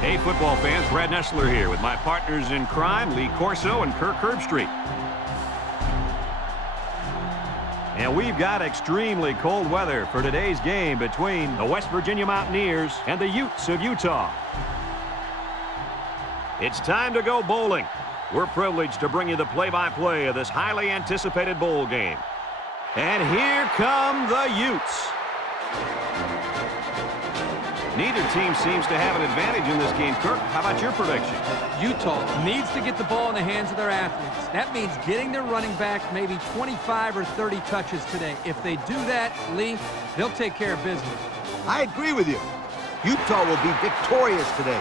Hey, football fans, Brad Nessler here with my partners in crime, Lee Corso and Kirk Herbstreit. And we've got extremely cold weather for today's game between the West Virginia Mountaineers and the Utes of Utah. It's time to go bowling. We're privileged to bring you the play-by-play of this highly anticipated bowl game. And here come the Utes. Neither team seems to have an advantage in this game. Kirk, how about your prediction? Utah needs to get the ball in the hands of their athletes. That means getting their running back maybe 25 or 30 touches today. If they do that, Lee, they'll take care of business. I agree with you. Utah will be victorious today.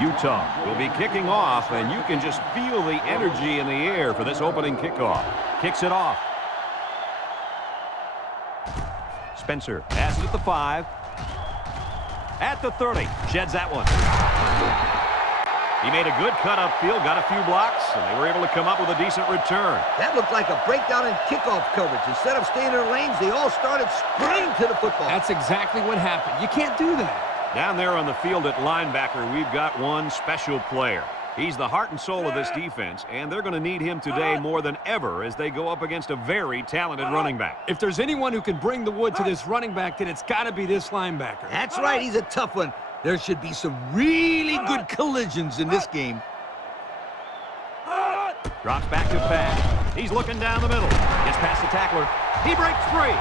Utah will be kicking off, and you can just feel the energy in the air for this opening kickoff. Kicks it off. Spencer has it at the 5. At the 30. Sheds that one. He made a good cut upfield, got a few blocks, and they were able to come up with a decent return. That looked like a breakdown in kickoff coverage. Instead of staying in their lanes, they all started sprinting to the football. That's exactly what happened. You can't do that. Down there on the field at linebacker, we've got one special player. He's the heart and soul of this defense, and they're going to need him today more than ever as they go up against a very talented running back. If there's anyone who can bring the wood to this running back, then it's got to be this linebacker. That's right, he's a tough one. There should be some really good collisions in this game. Drops back to pass. He's looking down the middle. Gets past the tackler. He breaks free.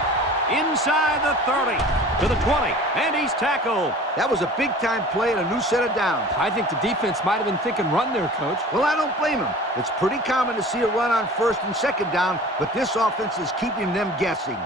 Inside the 30 to the 20, and he's tackled. That was a big-time play and a new set of downs. I think the defense might have been thinking run there, Coach. Well, I don't blame him. It's pretty common to see a run on first and second down, but this offense is keeping them guessing.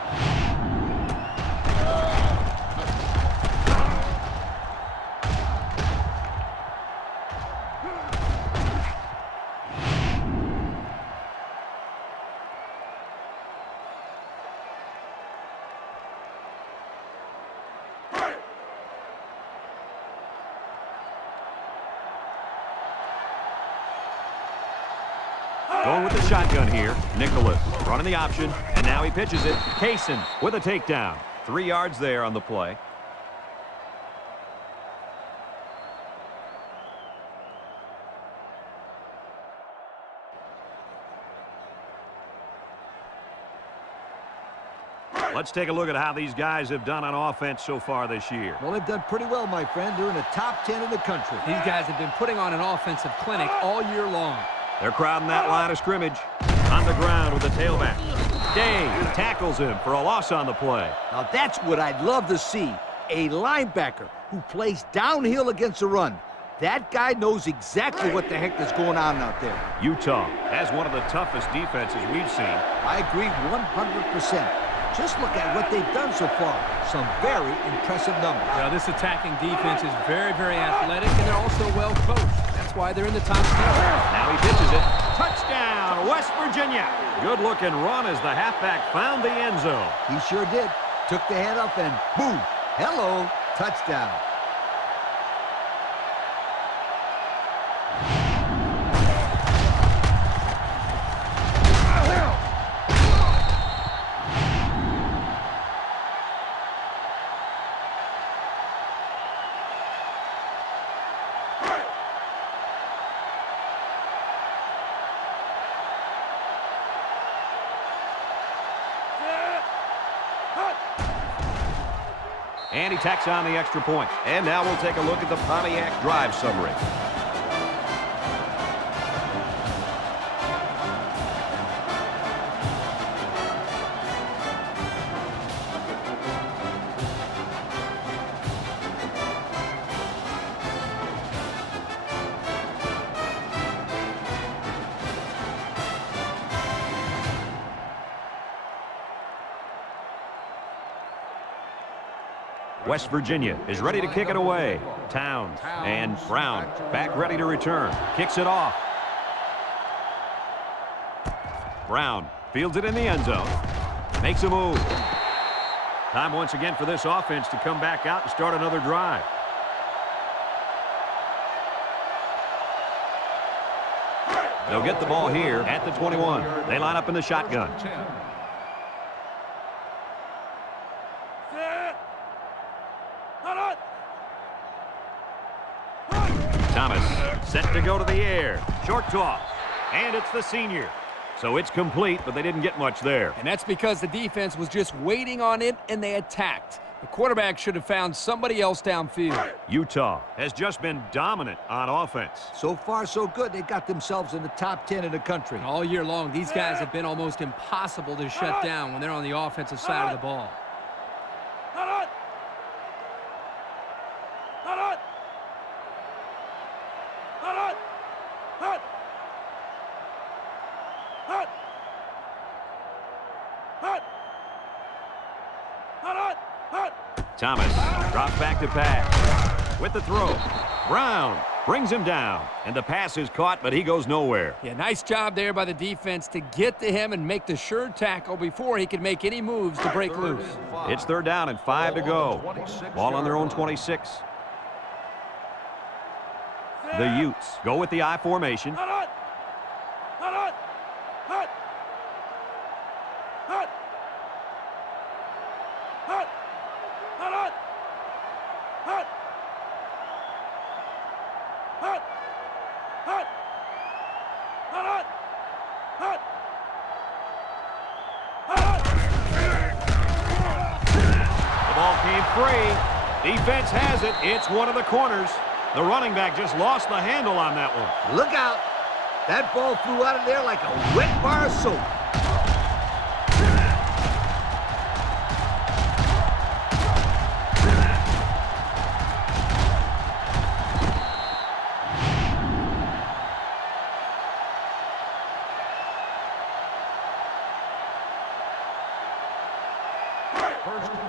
Going with the shotgun here. Nicholas running the option, and now he pitches it. Kaysen with a takedown. 3 yards there on the play. Let's take a look at how these guys have done on offense so far this year. Well, they've done pretty well, my friend. They're in the top 10 in the country. These guys have been putting on an offensive clinic all year long. They're crowding that line of scrimmage. On the ground with the tailback. Dave tackles him for a loss on the play. Now that's what I'd love to see. A linebacker who plays downhill against the run. That guy knows exactly what the heck is going on out there. Utah has one of the toughest defenses we've seen. I agree 100%. Just look at what they've done so far. Some very impressive numbers. Well, this attacking defense is very, very athletic, and they're also well coached. That's why they're in the top 10. Now he pitches it. Touchdown, West Virginia. Good-looking run as the halfback found the end zone. He sure did. Took the head up and boom. Hello, touchdown. And he tacks on the extra point. And now we'll take a look at the Pontiac drive summary. West Virginia is ready to kick it away. Towns and Brown back ready to return. Kicks it off. Brown fields it in the end zone. Makes a move. Time once again for this offense to come back out and start another drive. They'll get the ball here at the 21. They line up in the shotgun. Thomas set to go to the air. Short toss. And it's the senior. So it's complete, but they didn't get much there. And that's because the defense was just waiting on it, and they attacked. The quarterback should have found somebody else downfield. Utah has just been dominant on offense. So far, so good. They got themselves in the top 10 in the country. All year long, these guys have been almost impossible to shut down when they're on the offensive side of the ball. Thomas drops back to pass. With the throw, Brown brings him down. And the pass is caught, but he goes nowhere. Yeah, nice job there by the defense to get to him and make the sure tackle before he could make any moves to break loose. It's 3rd down and 5 to go. Ball on their own 26. The Utes go with the I formation. Defense has it. It's one of the corners. The running back just lost the handle on that one. Look out. That ball flew out of there like a wet bar of soap.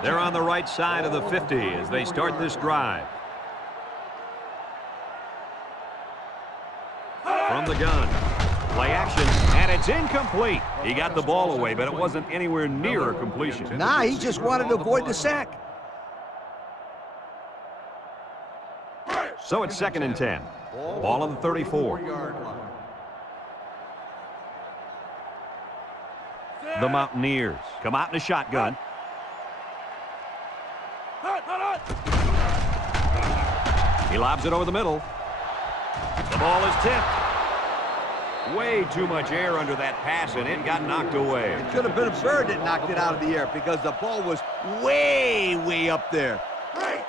They're on the right side of the 50 as they start this drive. From the gun. Play action, and it's incomplete. He got the ball away, but it wasn't anywhere near a completion. Nah, he just wanted to avoid the sack. So it's 2nd and 10. Ball on the 34. The Mountaineers come out in a shotgun. He lobs it over the middle. The ball is tipped. Way too much air under that pass, and it got knocked away. It could have been a bird that knocked it out of the air because the ball was way, way up there.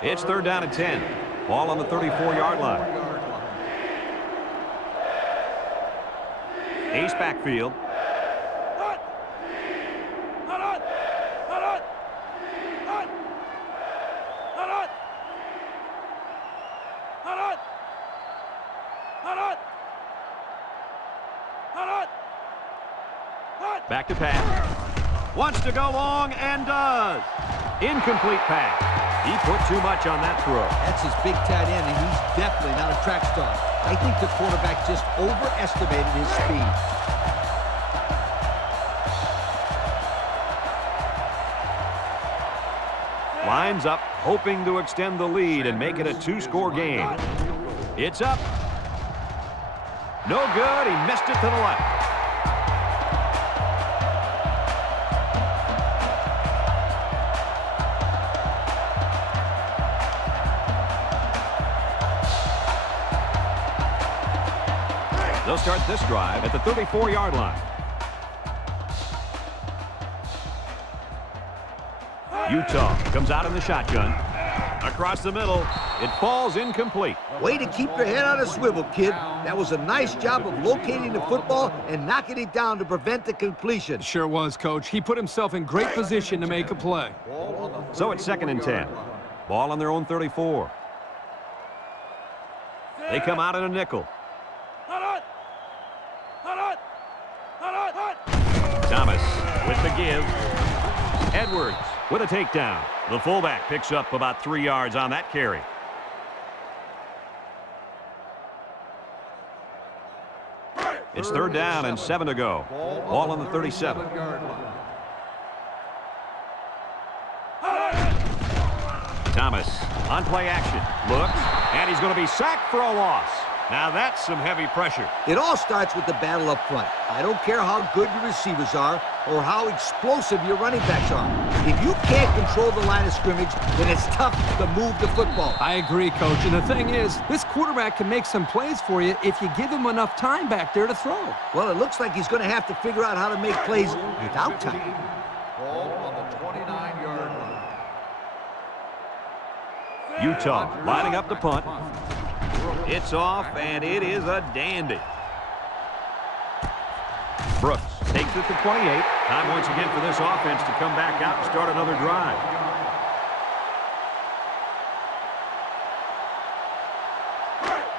It's 3rd down and 10. Ball on the 34-yard line. Ace backfield. Back to pass. Wants to go long and does. Incomplete pass. He put too much on that throw. That's his big tight end, and he's definitely not a track star. I think the quarterback just overestimated his speed. Lines up, hoping to extend the lead and make it a 2-score game. It's up. No good. He missed it to the left. They'll start this drive at the 34-yard line. Utah comes out in the shotgun. Across the middle, it falls incomplete. Way to keep your head on a swivel, kid. That was a nice job of locating the football and knocking it down to prevent the completion. Sure was, Coach. He put himself in great position to make a play. So it's 2nd and 10. Ball on their own 34. They come out in a nickel. Thomas with the give. Edwards with a takedown. The fullback picks up about 3 yards on that carry. It's 3rd down and 7 to go. Ball on the 37. Thomas on play action. Looks, and he's going to be sacked for a loss. Now that's some heavy pressure. It all starts with the battle up front. I don't care how good your receivers are or how explosive your running backs are. If you can't control the line of scrimmage, then it's tough to move the football. I agree, Coach. And the thing is, this quarterback can make some plays for you if you give him enough time back there to throw. Well, it looks like he's going to have to figure out how to make plays without time. Ball on the 29-yard line. Utah lining up the punt. It's off, and it is a dandy. Brooks takes it to 28. Time once again for this offense to come back out and start another drive.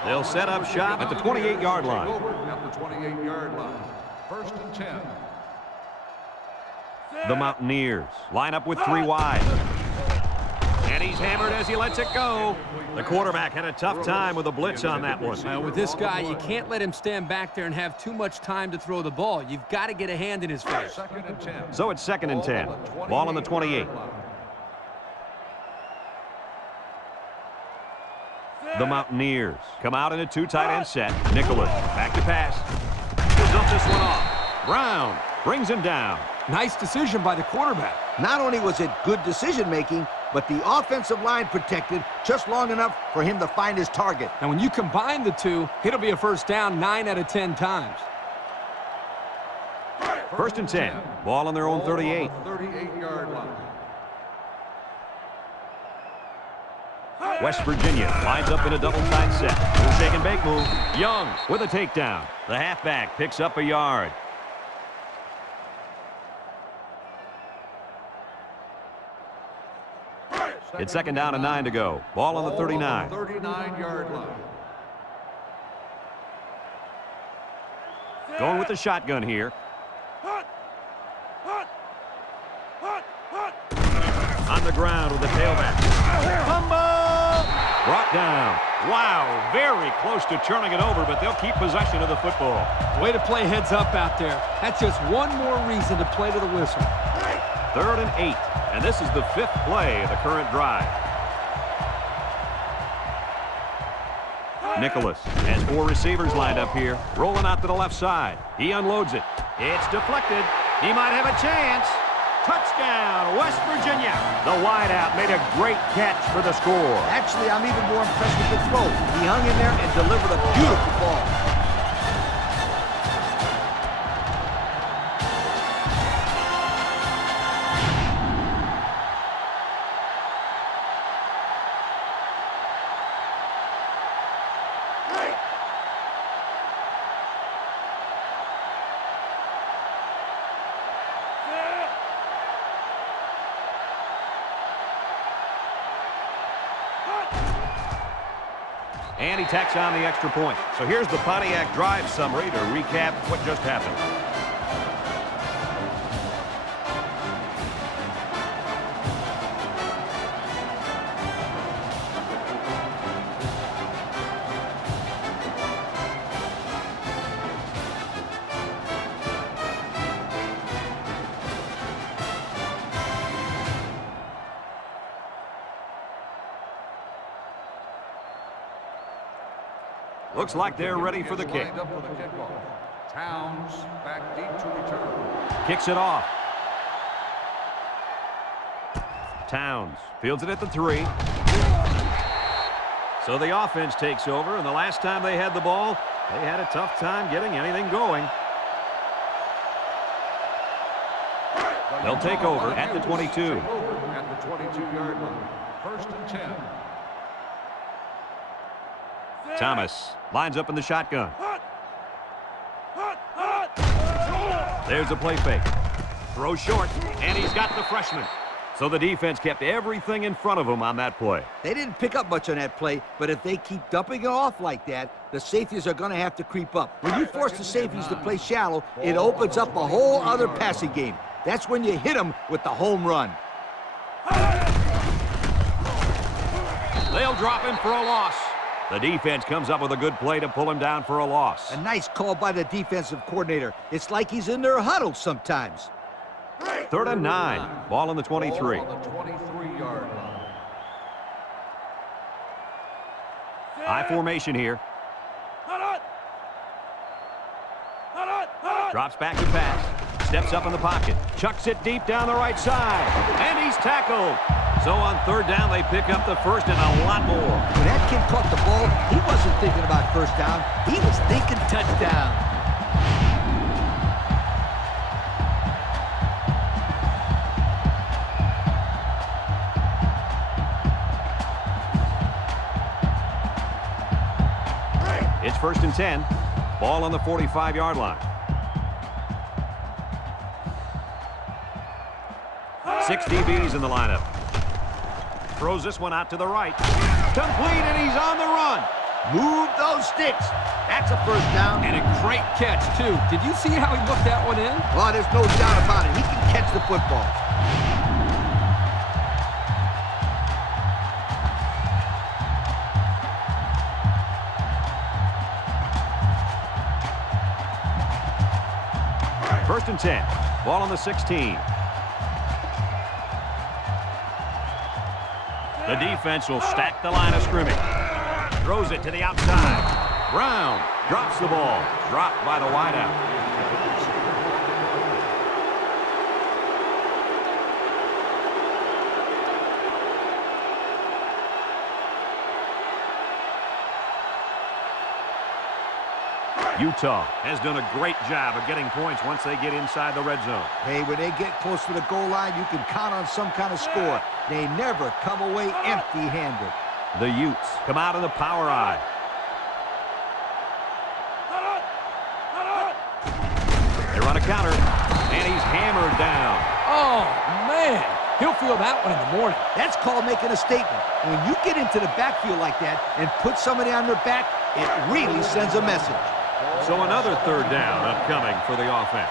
They'll set up shop at the 28-yard line. At the 28-yard line. 1st and 10. The Mountaineers line up with 3 wide. And he's hammered as he lets it go. The quarterback had a tough time with a blitz on that one. With this guy, you can't let him stand back there and have too much time to throw the ball. You've got to get a hand in his face. 2nd and 10. So it's 2nd and 10. Ball on the 28. The Mountaineers come out in a 2 tight end set. Nicholas back to pass. Gives up this one off. Brown brings him down. Nice decision by the quarterback. Not only was it good decision-making, but the offensive line protected just long enough for him to find his target. And when you combine the two, it'll be a 1st down 9 out of 10 times. 1st and 10. Ball on their own 38. 38-yard line. West Virginia lines up in a double tight set. Little shake and bake move. Young with a takedown. The halfback picks up a yard. It's 2nd down and 9 to go. Ball on the 39. 39-yard line. Going with the shotgun here. On the ground with the tailback. Fumble! Brought down. Wow, very close to turning it over, but they'll keep possession of the football. Way to play heads up out there. That's just one more reason to play to the whistle. 3rd and 8. And this is the 5th play of the current drive. Nicholas has 4 receivers lined up here, rolling out to the left side. He unloads it. It's deflected. He might have a chance. Touchdown, West Virginia. The wideout made a great catch for the score. Actually, I'm even more impressed with the throw. He hung in there and delivered a beautiful ball. And he tacks on the extra point. So here's the Pontiac drive summary to recap what just happened. Looks like they're ready for the kick. Lined up for the kickoff. Towns back deep to return. Kicks it off. Towns fields it at the 3. So the offense takes over, and the last time they had the ball, they had a tough time getting anything going. They'll take over at the 22. At the 22-yard line. 1st and 10. Thomas lines up in the shotgun. There's a play fake. Throw short, and he's got the freshman. So the defense kept everything in front of him on that play. They didn't pick up much on that play, but if they keep dumping it off like that, the safeties are going to have to creep up. When you force the safeties to play shallow, it opens up a whole other passing game. That's when you hit them with the home run. They'll drop him for a loss. The defense comes up with a good play to pull him down for a loss. A nice call by the defensive coordinator. It's like he's in their huddle sometimes. 3rd and 9. Ball on the 23. Ball on the 23-yard line. High formation here. Drops back to pass. Steps up in the pocket. Chucks it deep down the right side. And he's tackled. So on 3rd down, they pick up the first and a lot more. When that kid caught the ball, he wasn't thinking about first down. He was thinking touchdown. It's 1st and 10. Ball on the 45-yard line. 6 DBs in the lineup. Throws this one out to the right. Complete, and he's on the run. Move those sticks. That's a first down. And a great catch, too. Did you see how he looked that one in? Well, there's no doubt about it. He can catch the football. First and 10. Ball on the 16. The defense will stack the line of scrimmage. Throws it to the outside. Brown drops the ball. Dropped by the wideout. Utah has done a great job of getting points once they get inside the red zone. Hey, when they get close to the goal line, you can count on some kind of score. They never come away empty-handed. The Utes come out in the power eye. They run a counter, and he's hammered down. Oh, man. He'll feel that one in the morning. That's called making a statement. When you get into the backfield like that and put somebody on their back, it really sends a message. So another 3rd down upcoming for the offense.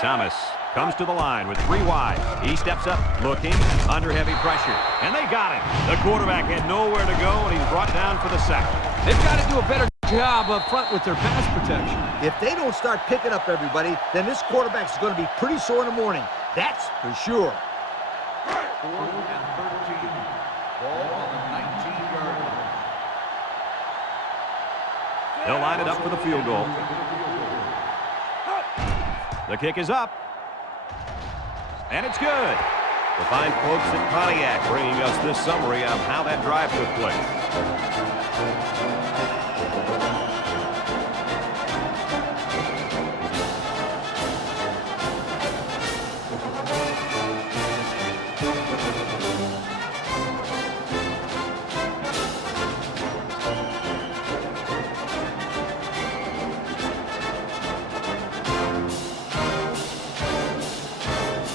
Thomas comes to the line with 3 wide. He steps up, looking, under heavy pressure. And they got him. The quarterback had nowhere to go, and he's brought down for the sack. They've got to do a better job up front with their pass protection. If they don't start picking up everybody, then this quarterback's going to be pretty sore in the morning. That's for sure. 4th and 13. Ball on the 19-yard line. They'll line it up for the field goal. The kick is up. And it's good. The fine folks at Pontiac bringing us this summary of how that drive took place.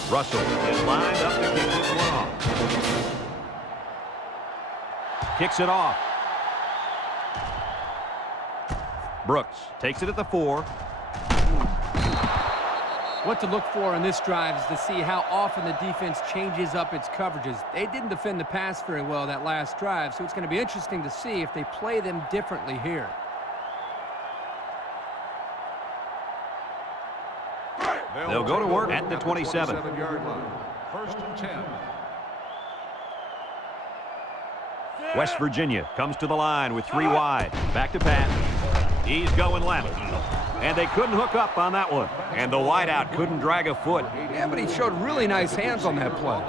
Russell is lined up to kick this one off. Kicks it off. Brooks takes it at the 4. What to look for on this drive is to see how often the defense changes up its coverages. They didn't defend the pass very well that last drive, so it's going to be interesting to see if they play them differently here. They'll go to work at the 27. 27-yard line. 1st and 10. West Virginia comes to the line with 3 wide. Back to pass. He's going left. And they couldn't hook up on that one. And the wideout couldn't drag a foot. Yeah, but he showed really nice hands on that play.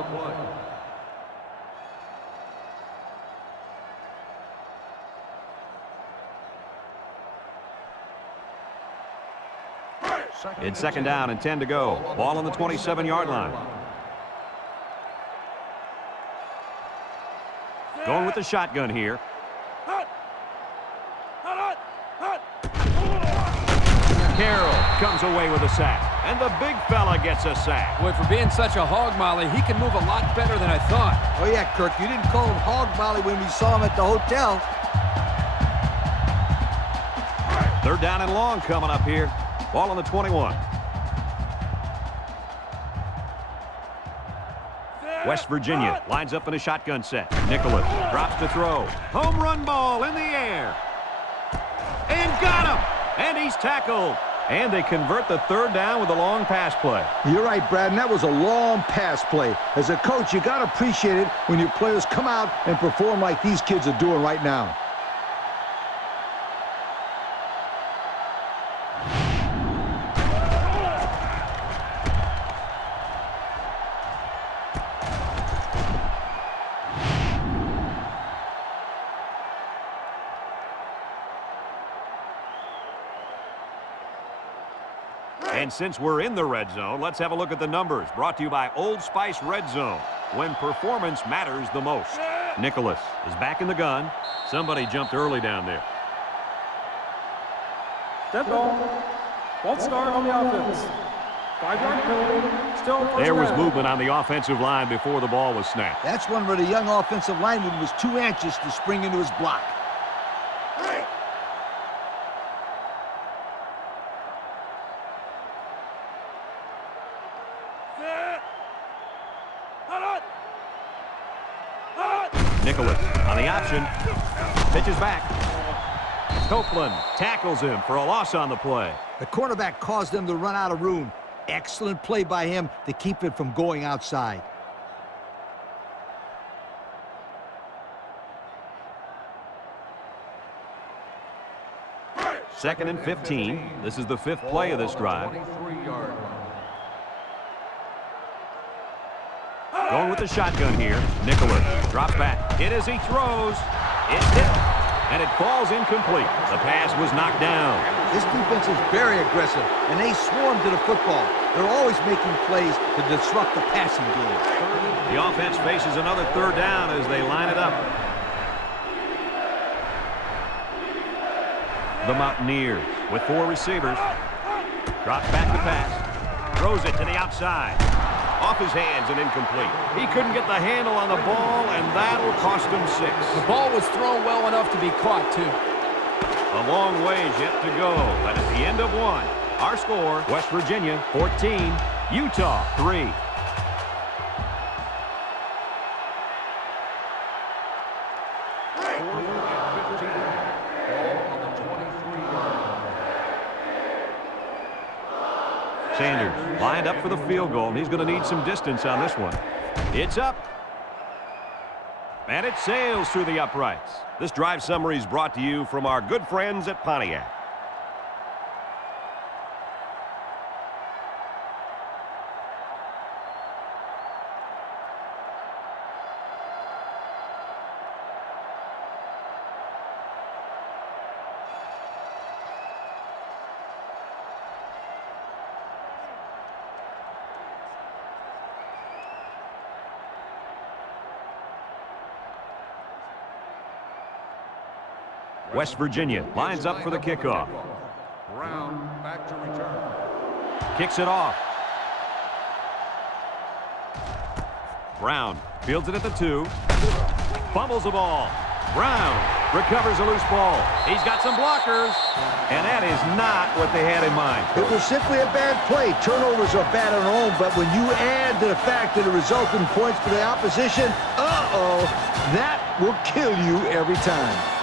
It's 2nd down and 10 to go. Ball on the 27-yard line. Going with the shotgun here. Carroll comes away with a sack. And the big fella gets a sack. Boy, for being such a hog molly, he can move a lot better than I thought. Oh, yeah, Kirk, you didn't call him hog molly when we saw him at the hotel. 3rd down and long coming up here. Ball on the 21. West Virginia lines up in a shotgun set. Nicholas drops to throw. Home run ball in the air. And got him! And he's tackled. And they convert the third down with a long pass play. You're right, Brad, and that was a long pass play. As a coach, you got to appreciate it when your players come out and perform like these kids are doing right now. And since we're in the red zone, let's have a look at the numbers. Brought to you by Old Spice Red Zone, when performance matters the most. Nicholas is back in the gun. Somebody jumped early down there. Dead ball. False start on the offense. 5-yard penalty. Still first There was down. movement on the offensive line before the ball was snapped. That's one where the young offensive lineman was too anxious to spring into his block. Nicholas on the option. Pitches back. Copeland tackles him for a loss on the play. The cornerback caused them to run out of room. Excellent play by him to keep it from going outside. Second and 15. This is the fifth play of this drive. 23-yard line. Going with the shotgun here. Nicholas drops back. Hit as he throws. It's hit. And it falls incomplete. The pass was knocked down. This defense is very aggressive, and they swarm to the football. They're always making plays to disrupt the passing game. The offense faces another third down as they line it up. The Mountaineers with four receivers. Drops back to pass. Throws it to the outside. Off his hands and incomplete. He couldn't get the handle on the ball, and that'll cost him 6. The ball was thrown well enough to be caught, too. A long ways yet to go, but at the end of one, our score, West Virginia 14, Utah 3. Sanders lined up for the field goal, and he's going to need some distance on this one. It's up. And it sails through the uprights. This drive summary is brought to you from our good friends at Pontiac. West Virginia lines up for the kickoff. Brown back to return. Kicks it off. Brown fields it at the 2. Fumbles the ball. Brown recovers a loose ball. He's got some blockers. And that is not what they had in mind. It was simply a bad play. Turnovers are bad on their own, but when you add to the fact that it results in points for the opposition, that will kill you every time.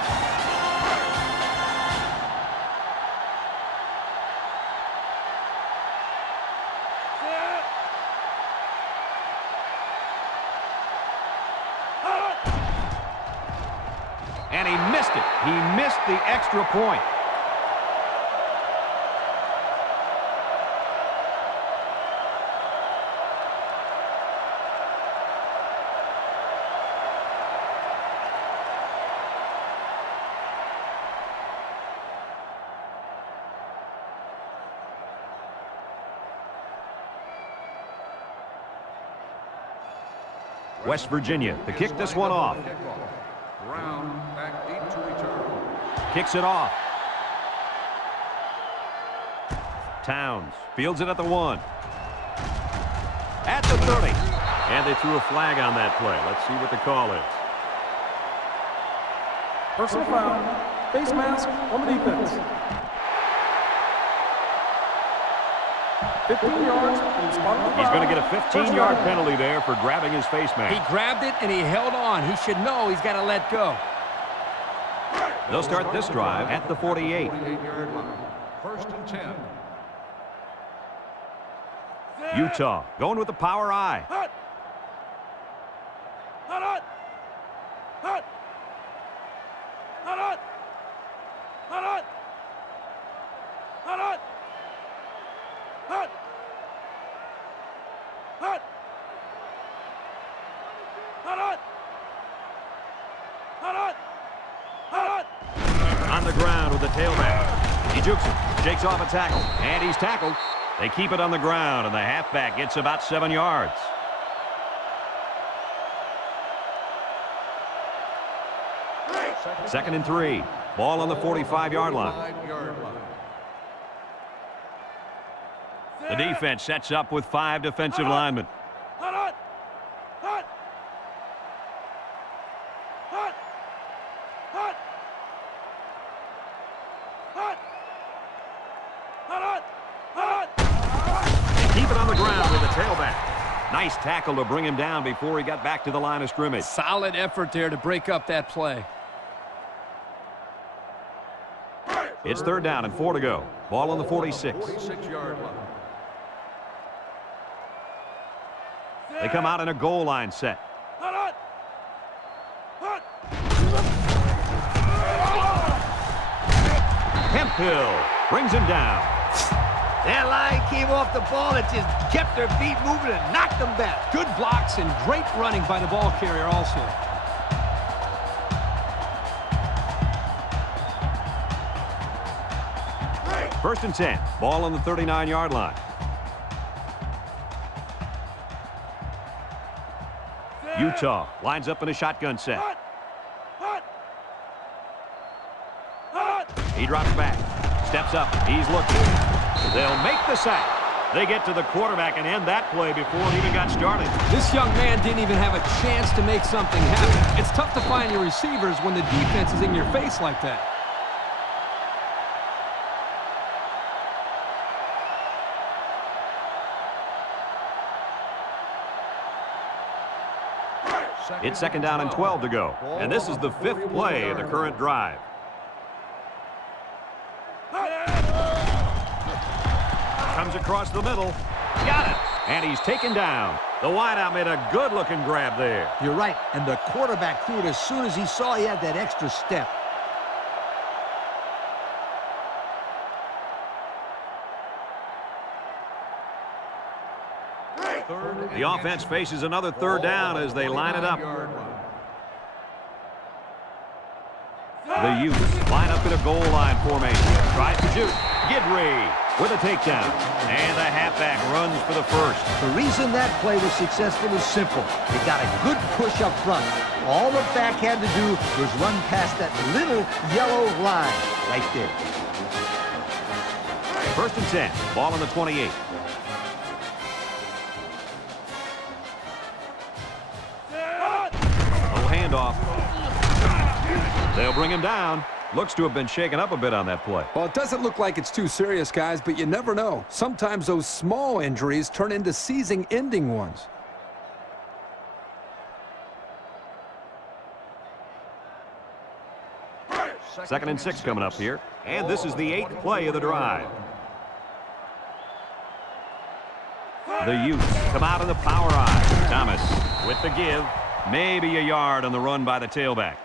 And he missed it. He missed the extra point. West Virginia to kick this one off. Brown back deep to return. Kicks it off. Towns fields it at the 1. At the 30. And they threw a flag on that play. Let's see what the call is. Personal foul. Face mask on the defense. 15 yards from the spot of the He's foul. going to get a 15-yard penalty there for grabbing his face He mask. grabbed it and he held on. He should know he's got to let go. They'll start this drive at the 48. 48-yard line. First and 10. Utah going with the power I. On the ground with the tailback. He jukes him, shakes off a tackle, and he's tackled. They keep it on the ground, and the halfback gets about 7 yards. Second and 3. Ball on the 45-yard line. 5-yard line. The defense sets up with 5 defensive linemen. Keep it on the ground with the tailback. Nice tackle to bring him down before he got back to the line of scrimmage. Solid effort there to break up that play. It's third down and 4 to go. Ball on the 46. 46-yard line. They come out in a goal line set. Hemphill brings him down. That line came off the ball. It just kept their feet moving and knocked them back. Good blocks and great running by the ball carrier also. First and 10. Ball on the 39-yard line. Utah lines up in a shotgun set. He drops back. Steps up. He's looking. They'll make the sack. They get to the quarterback and end that play before it even got started. This young man didn't even have a chance to make something happen. It's tough to find your receivers when the defense is in your face like that. It's second down and 12 to go. And this is the 5th play of the current drive. Comes across the middle. Got it. And he's taken down. The wideout made a good-looking grab there. You're right. And the quarterback threw it as soon as he saw he had that extra step. The offense faces another third down as they line it up. The Utes line up in a goal line formation. Tries to shoot. Gidry with a takedown. And the halfback runs for the first. The reason that play was successful is simple. They got a good push up front. All the back had to do was run past that little yellow line right there. First and 10. Ball on the 28. Handoff. They'll bring him down. Looks to have been shaken up a bit on that play. Well, it doesn't look like it's too serious, guys, but you never know. Sometimes those small injuries turn into season-ending ones. Second and 6 coming up here. And this is the 8th play of the drive. The Utes come out in the power eye. Thomas with the give. Maybe a yard on the run by the tailback.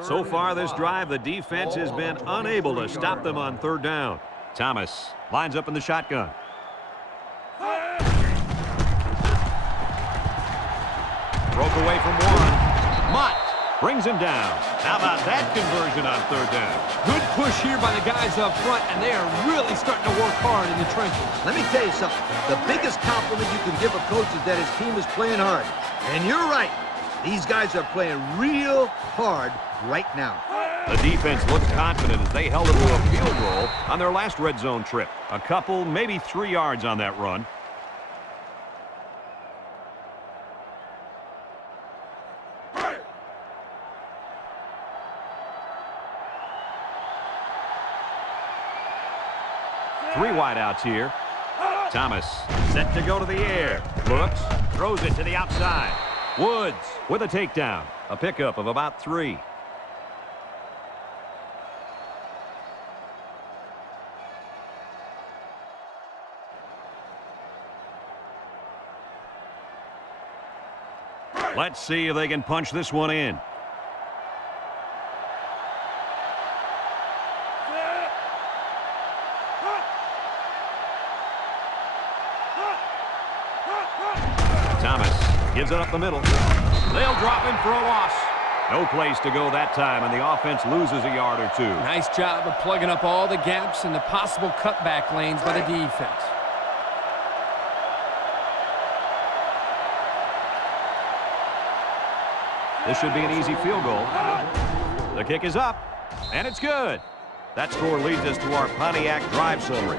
So far this drive, the defense has been unable to stop them on third down. Thomas lines up in the shotgun. Broke away from one. Mott brings him down. How about that conversion on third down? Good push here by the guys up front, and they are really starting to work hard in the trenches. Let me tell you something. The biggest compliment you can give a coach is that his team is playing hard. And you're right. These guys are playing real hard right now. The defense looks confident as they held it to a field goal on their last red zone trip. A couple, maybe 3 yards on that run. 3 wideouts here. Thomas set to go to the air. Looks, throws it to the outside. Woods with a takedown. A pickup of about 3. Let's see if they can punch this one in. Thomas gives it up the middle. They'll drop him for a loss. No place to go that time, and the offense loses a yard or 2. Nice job of plugging up all the gaps and the possible cutback lanes by the defense. This should be an easy field goal. The kick is up, and it's good. That score leads us to our Pontiac drive summary.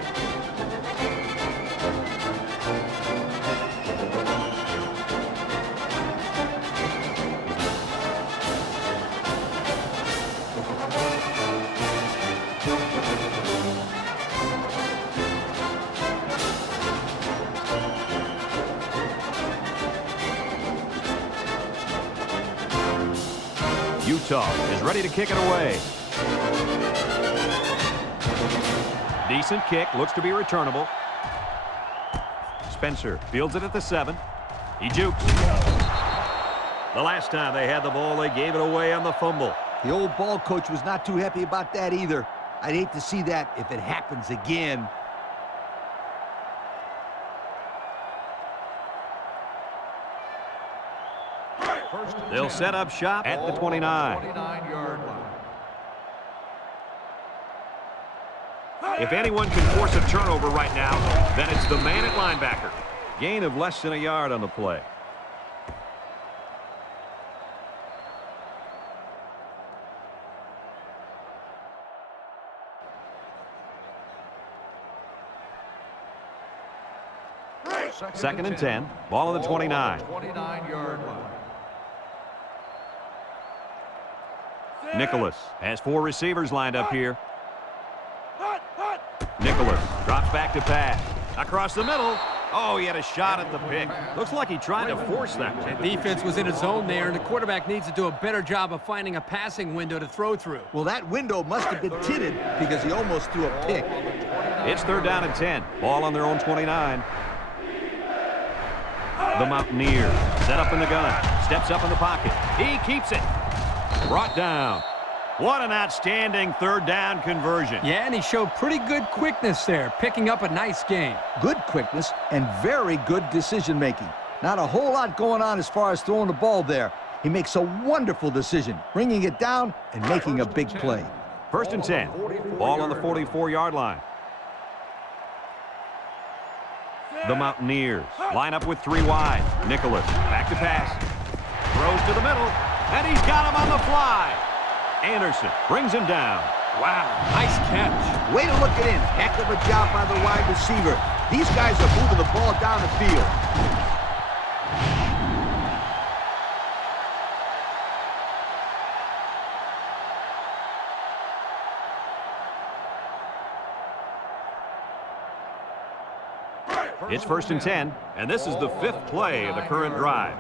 Utah is ready to kick it away. Decent kick, looks to be returnable. Spencer fields it at the 7. He jukes. The last time they had the ball, they gave it away on the fumble. The old ball coach was not too happy about that either. I'd hate to see that if it happens again. They'll set up shop at the 29. 29-yard line. If anyone can force a turnover right now, then it's the man at linebacker. Gain of less than a yard on the play. Second and 10. Ball on the 29. 29-yard line. Nicholas has 4 receivers lined up here. Nicholas drops back to pass. Across the middle. Oh, he had a shot at the pick. Looks like he tried to force that one. The defense was in a zone there, and the quarterback needs to do a better job of finding a passing window to throw through. Well, that window must have been tinted because he almost threw a pick. It's 3rd down and 10. Ball on their own 29. The Mountaineers set up in the gun. Steps up in the pocket. He keeps it. Brought down. What an outstanding 3rd down conversion. Yeah, and he showed pretty good quickness there, picking up a nice gain. Good quickness and very good decision-making. Not a whole lot going on as far as throwing the ball there. He makes a wonderful decision, bringing it down and making a big play. 1st and 10. Ball on the 44-yard line. The Mountaineers line up with 3 wide. Nicholas back to pass. Throws to the middle, and he's got him on the fly. Anderson brings him down. Wow, nice catch. Way to look it in. Heck of a job by the wide receiver. These guys are moving the ball down the field. It's 1st and 10, and this is the 5th play of the current drive.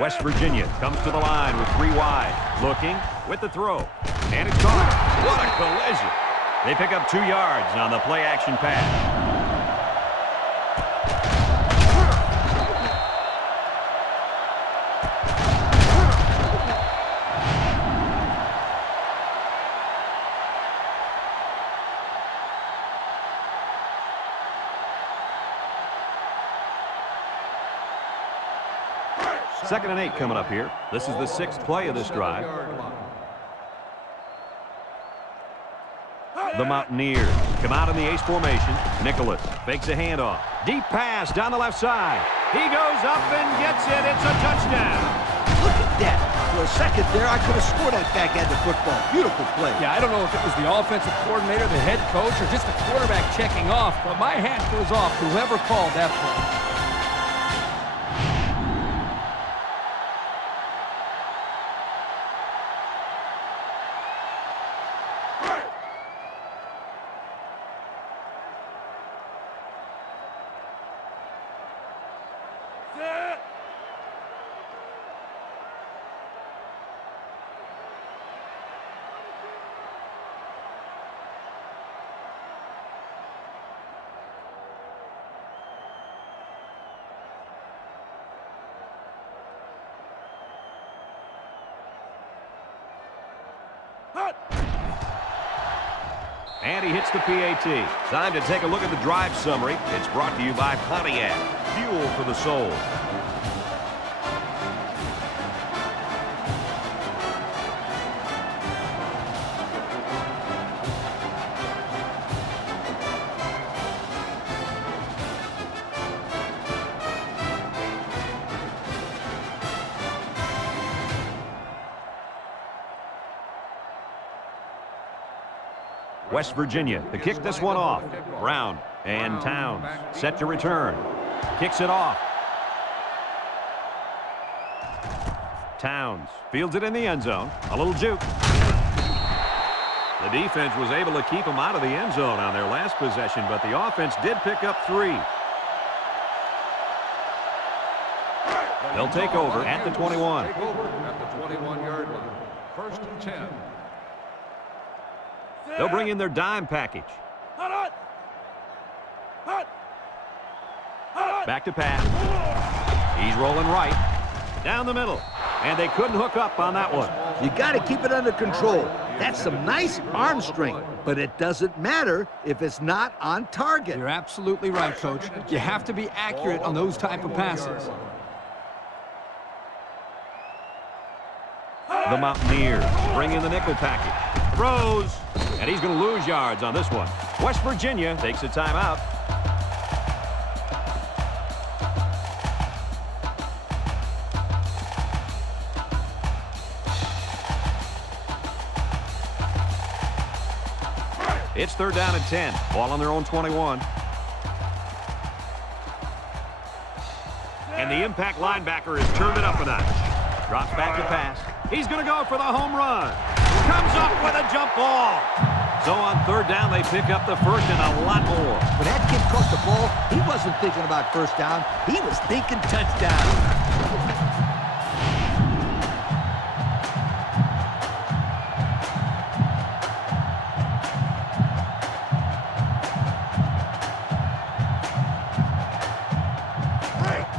West Virginia comes to the line with 3 wide. Looking with the throw. And it's caught. What a collision. They pick up 2 yards on the play-action pass. Second and 8 coming up here. This is the 6th play of this drive. The Mountaineers come out in the ace formation. Nicholas fakes a handoff. Deep pass down the left side. He goes up and gets it. It's a touchdown. Look at that. For a second there, I could have scored that back at the football. Beautiful play. Yeah, I don't know if it was the offensive coordinator, the head coach, or just the quarterback checking off, but my hat goes off to whoever called that play. And he hits the PAT. Time to take a look at the drive summary. It's brought to you by Pontiac. Fuel for the soul. West Virginia to kick this one off. Brown and Towns set to return. Kicks it off. Towns fields it in the end zone. A little juke. The defense was able to keep him out of the end zone on their last possession, but the offense did pick up 3. They'll take over at the 21. Take over at the 21-yard line. 1st and 10. They'll bring in their dime package. Back to pass. He's rolling right. Down the middle. And they couldn't hook up on that one. You got to keep it under control. That's some nice arm strength, but it doesn't matter if it's not on target. You're absolutely right, Coach. You have to be accurate on those type of passes. The Mountaineers bring in the nickel package. Throws. And he's going to lose yards on this one. West Virginia takes a timeout. It's 3rd down and 10. Ball on their own 21. And the impact linebacker has turned it up a notch. Drops back to pass. He's going to go for the home run. Comes up with a jump ball. So on 3rd down, they pick up the first and a lot more. When that kid caught the ball, he wasn't thinking about first down. He was thinking touchdown.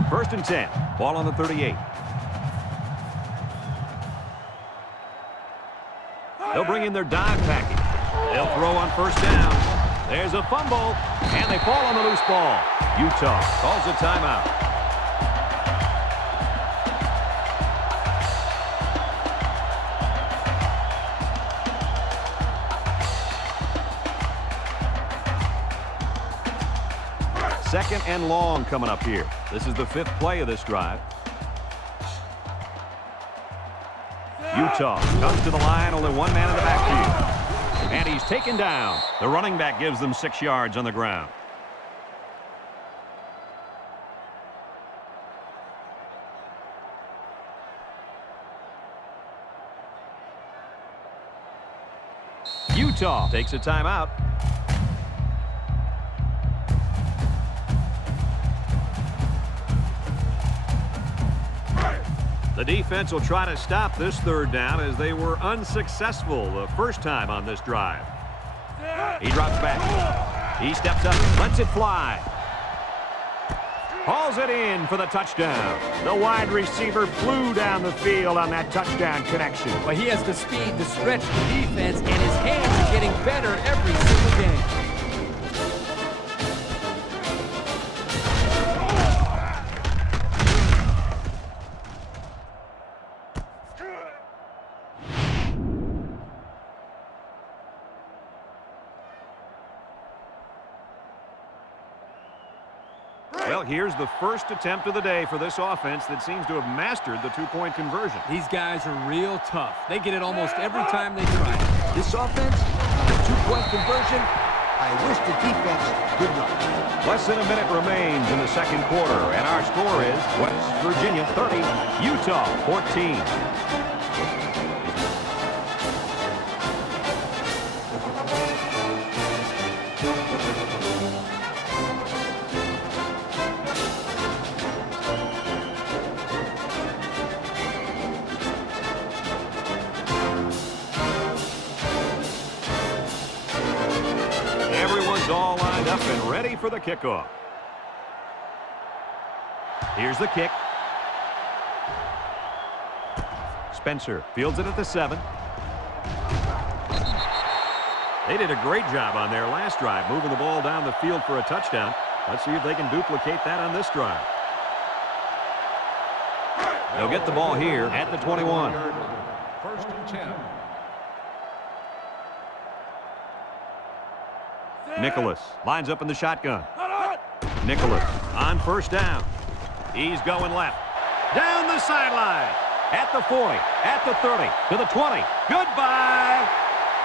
First and 10. Ball on the 38. They'll bring in their dime package. They'll throw on 1st down. There's a fumble, and they fall on the loose ball. Utah calls a timeout. Second and long coming up here. This is the 5th play of this drive. Utah comes to the line, only one man in the backfield. And he's taken down. The running back gives them 6 yards on the ground. Utah takes a timeout. The defense will try to stop this 3rd down as they were unsuccessful the first time on this drive. He drops back. He steps up, lets it fly. Hauls it in for the touchdown. The wide receiver flew down the field on that touchdown connection. But he has the speed to stretch the defense, and his hands are getting better every single game. Well, here's the first attempt of the day for this offense that seems to have mastered the 2-point conversion. These guys are real tough. They get it almost every time they try it. This offense, on a 2-point conversion, I wish the defense good luck. Less than a minute remains in the 2nd quarter, and our score is West Virginia 30, Utah 14. All lined up and ready for the kickoff. Here's the kick. Spencer fields it at the 7. They did a great job on their last drive, moving the ball down the field for a touchdown. Let's see if they can duplicate that on this drive. They'll get the ball here at the 21. First and 10. Nicholas lines up in the shotgun. Nicholas on first down. He's going left. Down the sideline. At the 40. At the 30. To the 20. Goodbye.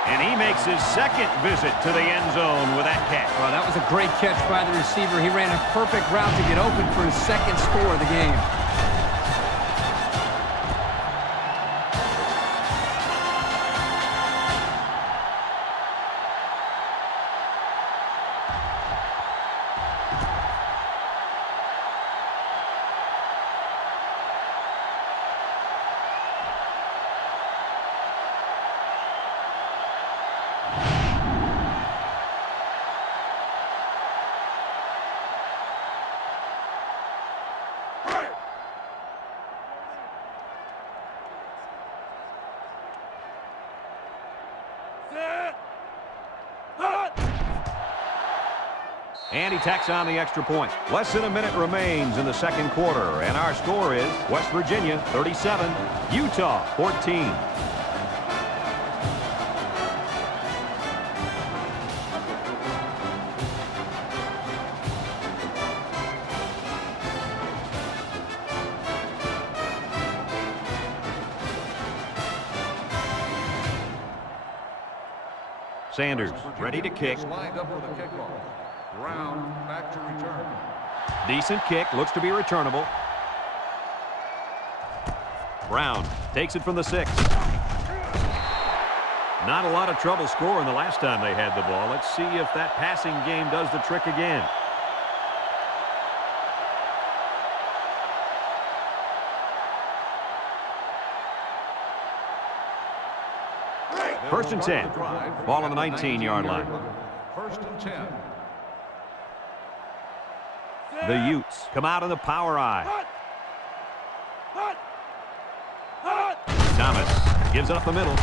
And he makes his second visit to the end zone with that catch. Well, that was a great catch by the receiver. He ran a perfect route to get open for his second score of the game. And he tacks on the extra point. Less than a minute remains in the second quarter, and our score is West Virginia 37, Utah 14. Sanders ready to kick. Lined up with a kickoff. Brown back to return. Decent kick, looks to be returnable. Brown takes it from the 6. Not a lot of trouble scoring the last time they had the ball. Let's see if that passing game does the trick again. First and 10. Ball on the 19-yard line. First and 10. The Utes come out in the power I. Thomas gives it up the middle.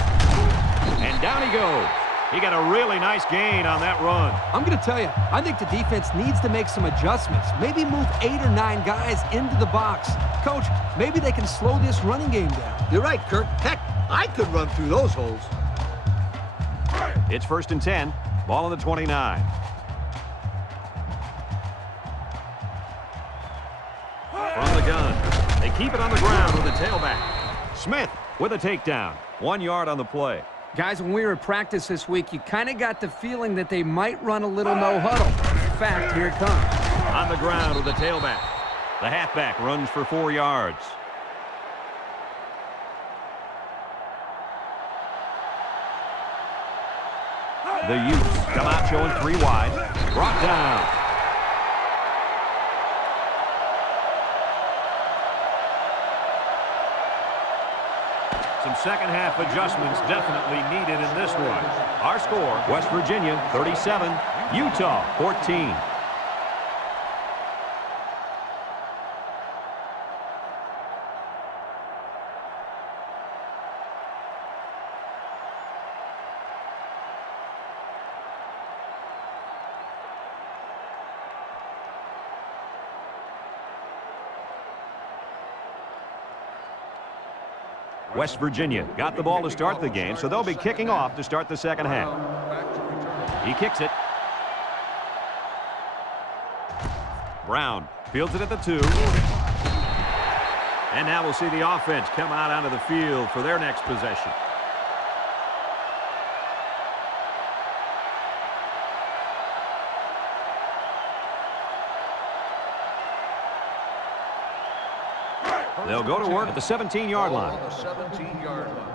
And down he goes. He got a really nice gain on that run. I'm going to tell you, I think the defense needs to make some adjustments. Maybe move 8 or 9 guys into the box. Coach, maybe they can slow this running game down. You're right, Kirk. Heck, I could run through those holes. It's first and 10. Ball on the 29. From the gun. They keep it on the ground with the tailback. Smith with a takedown. 1 yard on the play. Guys, when we were at practice this week, you kind of got the feeling that they might run a little no huddle. In fact, here it comes. On the ground with the tailback. The halfback runs for 4 yards. The Utes come out showing 3 wide. Brought down. Some second-half adjustments definitely needed in this one. Our score, West Virginia 37, Utah 14. West Virginia got the ball to start the game, so they'll be kicking off to start the second half. He kicks it. Brown fields it at the 2. And now we'll see the offense come out onto the field for their next possession. They'll go to work at the 17-yard line. On the 17-yard line.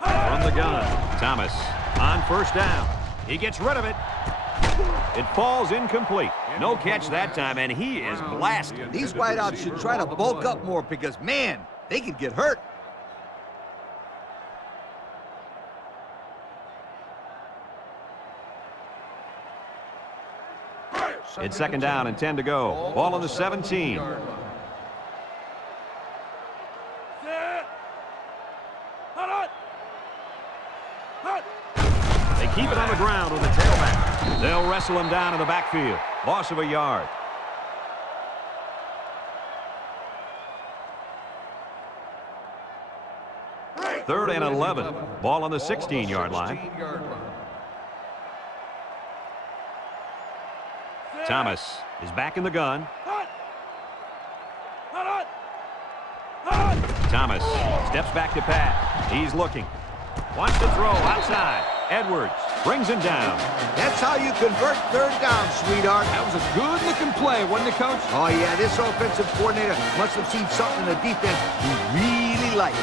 From the gun, Thomas on first down. He gets rid of it. It falls incomplete. No catch that time, and he is blasted. These wideouts should try to bulk up more because, man, they could get hurt. It's second down and 10 to go. Ball on the 17. keep it on the ground with the tailback. They'll wrestle him down in the backfield. Loss of a yard. Third and 11. Ball on the 16-yard line. Thomas is back in the gun. Thomas steps back to pass. He's looking. Wants to throw outside. Edwards brings him down. That's how you convert third down, sweetheart. That was a good-looking play, wasn't it, Coach? Oh, yeah, this offensive coordinator must have seen something in the defense he really liked.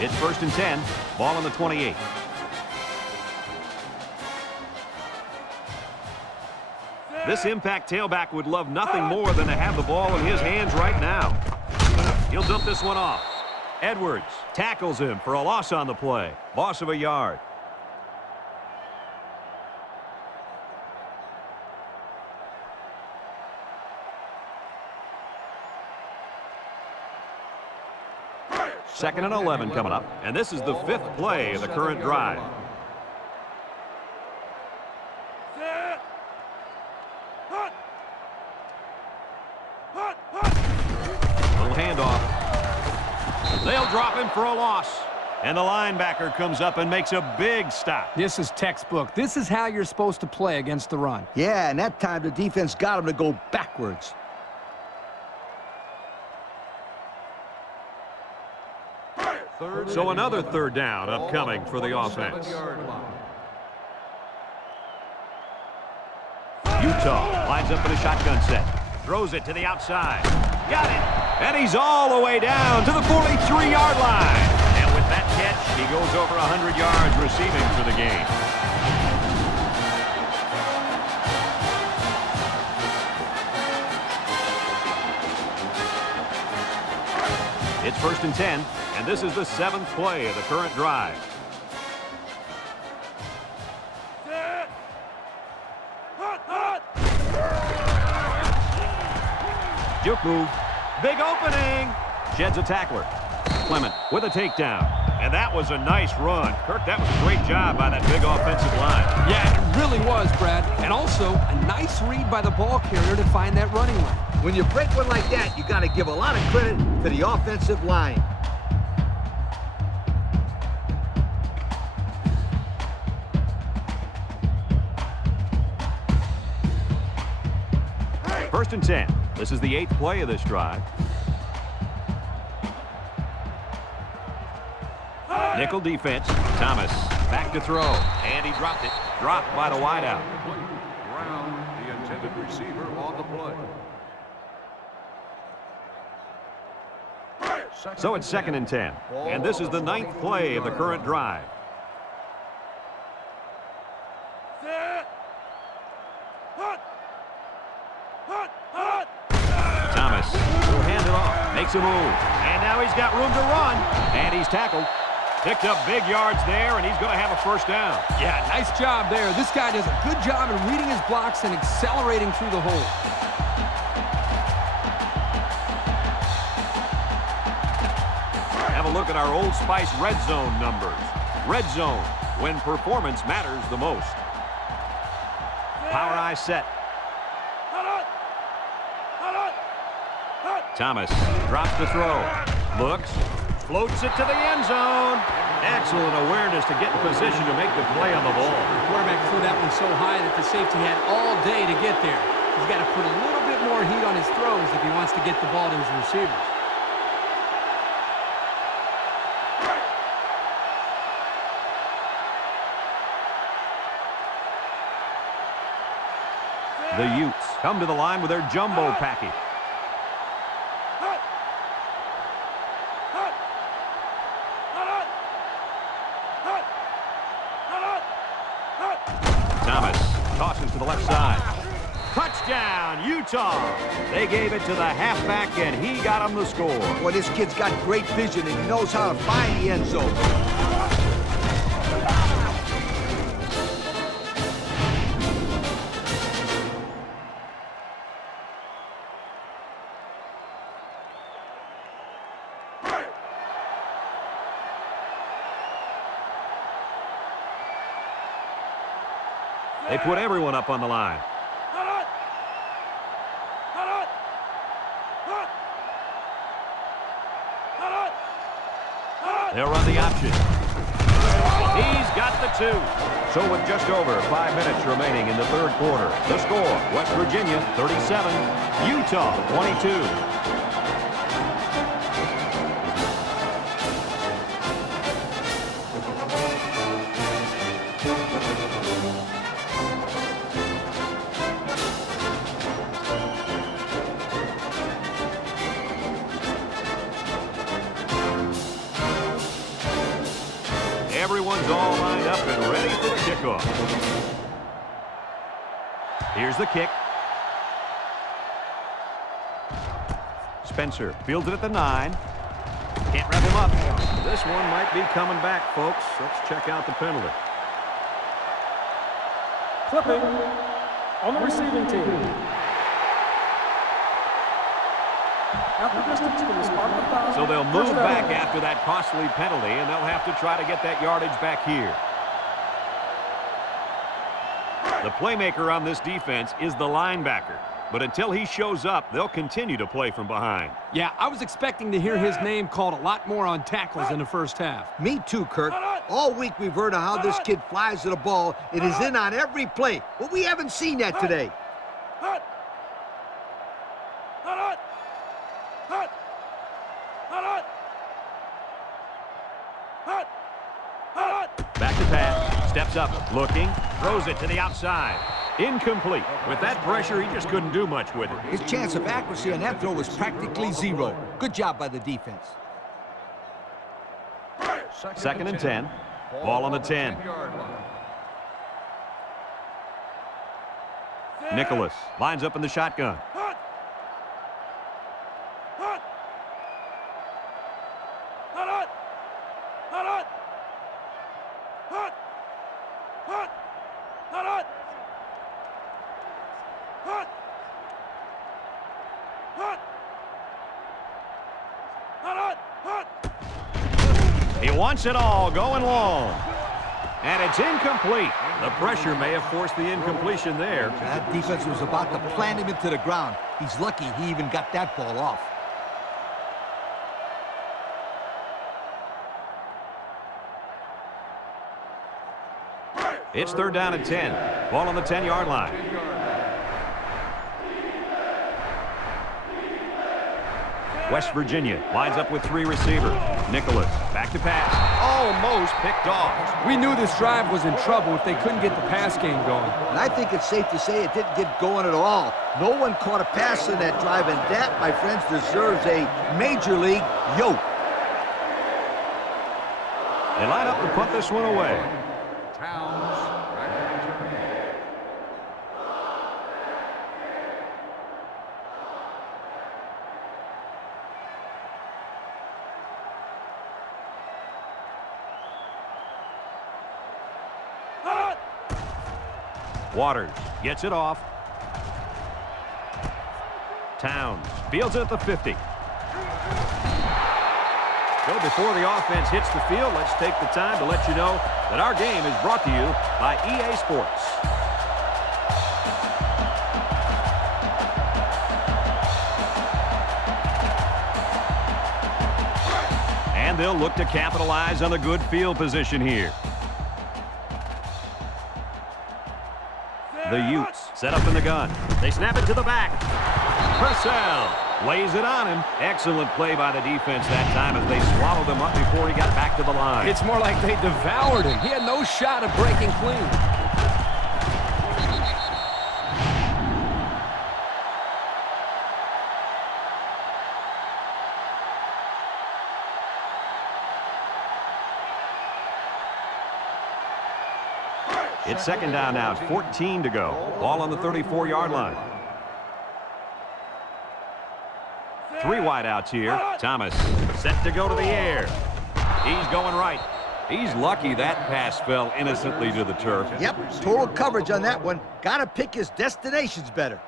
It's 1st and 10. Ball on the 28. This impact tailback would love nothing more than to have the ball in his hands right now. He'll dump this one off. Edwards tackles him for a loss on the play. Loss of a yard. Second and 11 coming up, and this is the 5th play of the current drive. Little handoff. They'll drop him for a loss. And the linebacker comes up and makes a big stop. This is textbook. This is how you're supposed to play against the run. Yeah, and that time the defense got him to go backwards. So another third down upcoming for the offense. Utah lines up in a shotgun set. Throws it to the outside. Got it. And he's all the way down to the 43-yard line. And with that catch, he goes over 100 yards receiving for the game. It's 1st and 10, and this is the 7th play of the current drive. Juke move. Big opening. Sheds a tackler. Clement with a takedown. And that was a nice run. Kirk, that was a great job by that big offensive line. Yeah, it really was, Brad. And also, a nice read by the ball carrier to find that running line. When you break one like that, you got to give a lot of credit to the offensive line. First and 10. This is the 8th play of this drive. Nickel defense. Thomas back to throw. And he dropped it. Dropped by the wideout. Brown, the intended receiver on the play. So it's 2nd and 10. And this is the 9th play of the current drive. Thomas will hand it off. Makes a move. And now he's got room to run. And he's tackled. Picked up big yards there, and he's going to have a first down. Yeah, nice job there. This guy does a good job in reading his blocks and accelerating through the hole. Have a look at our Old Spice red zone numbers. Red zone, when performance matters the most. Power eye set. Thomas drops the throw. Looks. Floats it to the end zone. Excellent awareness to get in position to make the play on the ball. The quarterback threw that one so high that the safety had all day to get there. He's got to put a little bit more heat on his throws if he wants to get the ball to his receivers. The Utes come to the line with their jumbo package. Thomas tosses to the left side. Touchdown, Utah. They gave it to the halfback, and he got him the score. Well, this kid's got great vision, and he knows how to find the end zone. They put everyone up on the line. They'll run the option. He's got the 2. So with just over 5 minutes remaining in the third quarter, the score, West Virginia 37, Utah 22. Everyone's all lined up and ready for the kickoff. Here's the kick. Spencer fields it at the 9. Can't wrap him up. This one might be coming back, folks. Let's check out the penalty. Clipping on the receiving team. After distance from the spot of the foul. So they'll move back after that costly penalty, and they'll have to try to get that yardage back here. The playmaker on this defense is the linebacker. But until he shows up, they'll continue to play from behind. Yeah, I was expecting to hear his name called a lot more on tackles in the first half. Me too, Kurt. All week we've heard of how this kid flies to the ball. It is in on every play. But we haven't seen that today. Back to pass. Steps up. Looking. Throws it to the outside. Incomplete. With that pressure, he just couldn't do much with it. His chance of accuracy on that throw was practically zero. Good job by the defense. Second and 10. Ball on the 10. Nicholas lines up in the shotgun. He wants it all, going long. And it's incomplete. The pressure may have forced the incompletion there. That defense was about to plant him into the ground. He's lucky he even got that ball off. It's third down and 10. Ball on the 10-yard line. West Virginia lines up with 3 receivers. Nicholas, back to pass. Almost picked off. We knew this drive was in trouble if they couldn't get the pass game going. And I think it's safe to say it didn't get going at all. No one caught a pass in that drive, and that, my friends, deserves a major league yoke. They line up to punt this one away. Waters gets it off. Towns fields it at the 50. So before the offense hits the field, let's take the time to let you know that our game is brought to you by EA Sports. And they'll look to capitalize on the good field position here. The Utes set up in the gun. They snap it to the back. Purcell lays it on him. Excellent play by the defense that time as they swallowed him up before he got back to the line. It's more like they devoured him. He had no shot of breaking clean. It's second down now, 14 to go. Ball on the 34-yard line. 3 wideouts here. Thomas set to go to the air. He's going right. He's lucky that pass fell innocently to the turf. Yep, total coverage on that one. Got to pick his destinations better.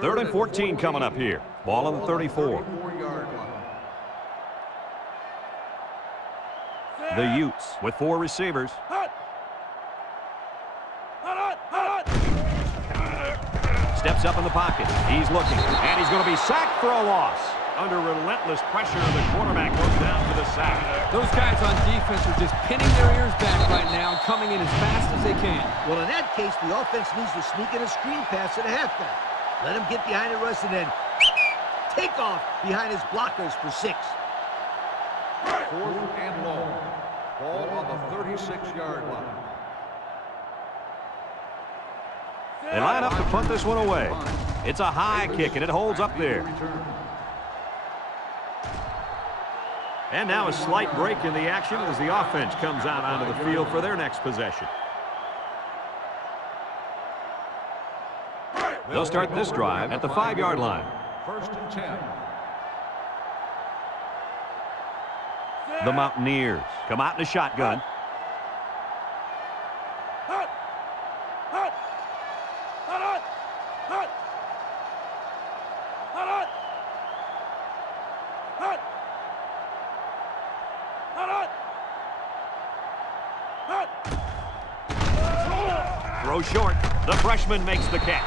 Third and 14 coming up here. Ball on the 34. The Utes with 4 receivers. Steps up in the pocket. He's looking, and he's going to be sacked for a loss. Under relentless pressure, the quarterback goes down for the sack. Those guys on defense are just pinning their ears back right now and coming in as fast as they can. Well, in that case, the offense needs to sneak in a screen pass at a halfback. Let him get behind the rush and then take off behind his blockers for 6. 4th and long. Ball on the 36-yard line. They line up to punt this one away. It's a high kick, and it holds up there. And now a slight break in the action as the offense comes out onto the field for their next possession. They'll start this drive at the 5-yard line. 1st and 10. The Mountaineers come out in a shotgun. Throw short. The freshman makes the catch.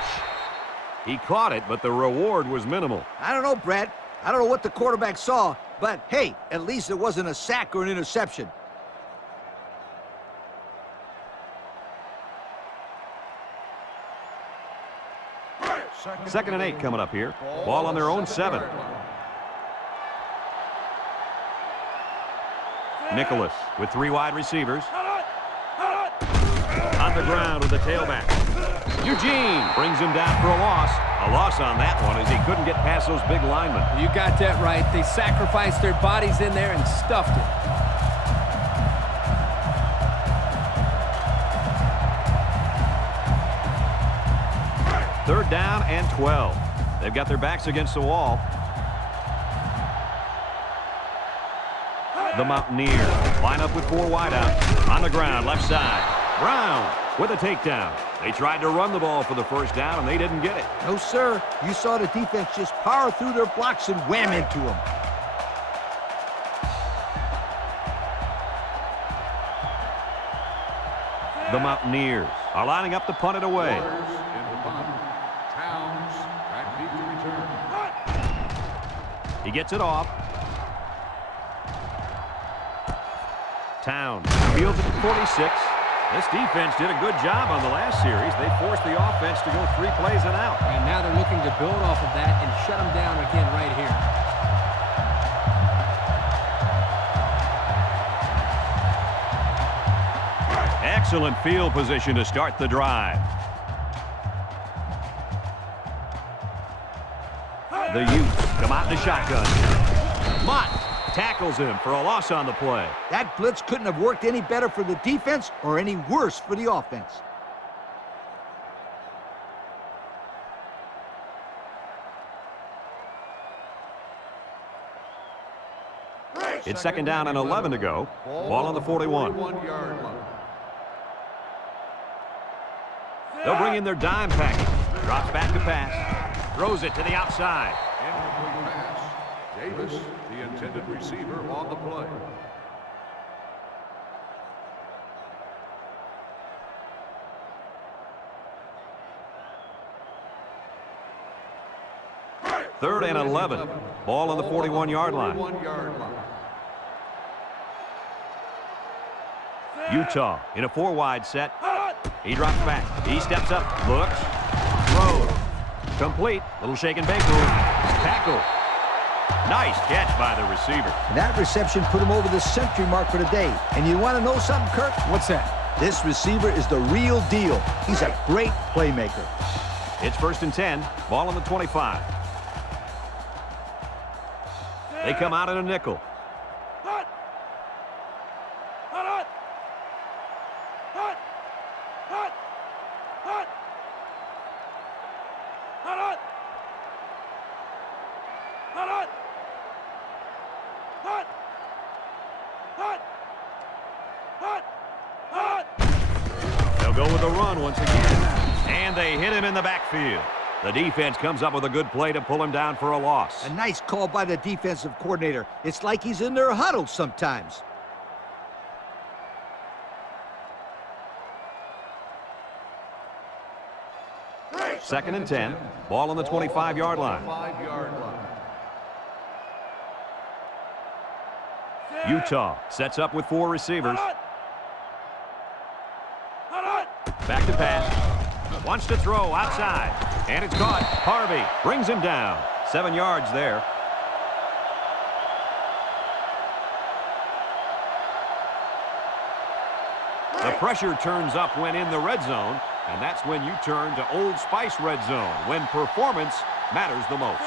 He caught it, but the reward was minimal. I don't know, Brad. I don't know what the quarterback saw, but hey, at least it wasn't a sack or an interception. Second and 8 coming up here. Ball on their own 7. Nicholas with 3 wide receivers. On the ground with the tailback. Eugene brings him down for a loss. A loss on that one as he couldn't get past those big linemen. You got that right. They sacrificed their bodies in there and stuffed it. 3rd down and 12. They've got their backs against the wall. The Mountaineers line up with 4 wideouts. On the ground, left side. Brown with a takedown. They tried to run the ball for the 1st down, and they didn't get it. No, sir. You saw the defense just power through their blocks and wham into them. The Mountaineers are lining up to punt it away. He gets it off. Towns fields it at 46. This defense did a good job on the last series. They forced the offense to go 3 plays and out. And now they're looking to build off of that and shut them down again right here. Excellent field position to start the drive. The Utes come out in the shotgun. Mott tackles him for a loss on the play. That blitz couldn't have worked any better for the defense or any worse for the offense. It's 2nd down and 11 to go. Ball on the 41. They'll bring in their dime package. Drops back to pass. Throws it to the outside. Incomplete pass. Davis, the intended receiver, on the play. Third and 11. Ball on the 41-yard line. Utah in a 4-wide set. He drops back. He steps up. Looks. Throws. Complete. Little shake and bake move. Tackle. Nice catch by the receiver. That reception put him over the century mark for the day. And you want to know something, Kirk? What's that? This receiver is the real deal. He's a great playmaker. It's 1st and 10. Ball on the 25. They come out in a nickel. They'll go with a run once again. And they hit him in the backfield. The defense comes up with a good play to pull him down for a loss. A nice call by the defensive coordinator. It's like he's in their huddle sometimes. 2nd and 10. Ball on the 25-yard line. 25-yard line. Utah sets up with 4 receivers. Back to pass. Wants to throw outside. And it's caught. Harvey brings him down. 7 yards there. The pressure turns up when in the red zone, and that's when you turn to Old Spice red zone, when performance matters the most.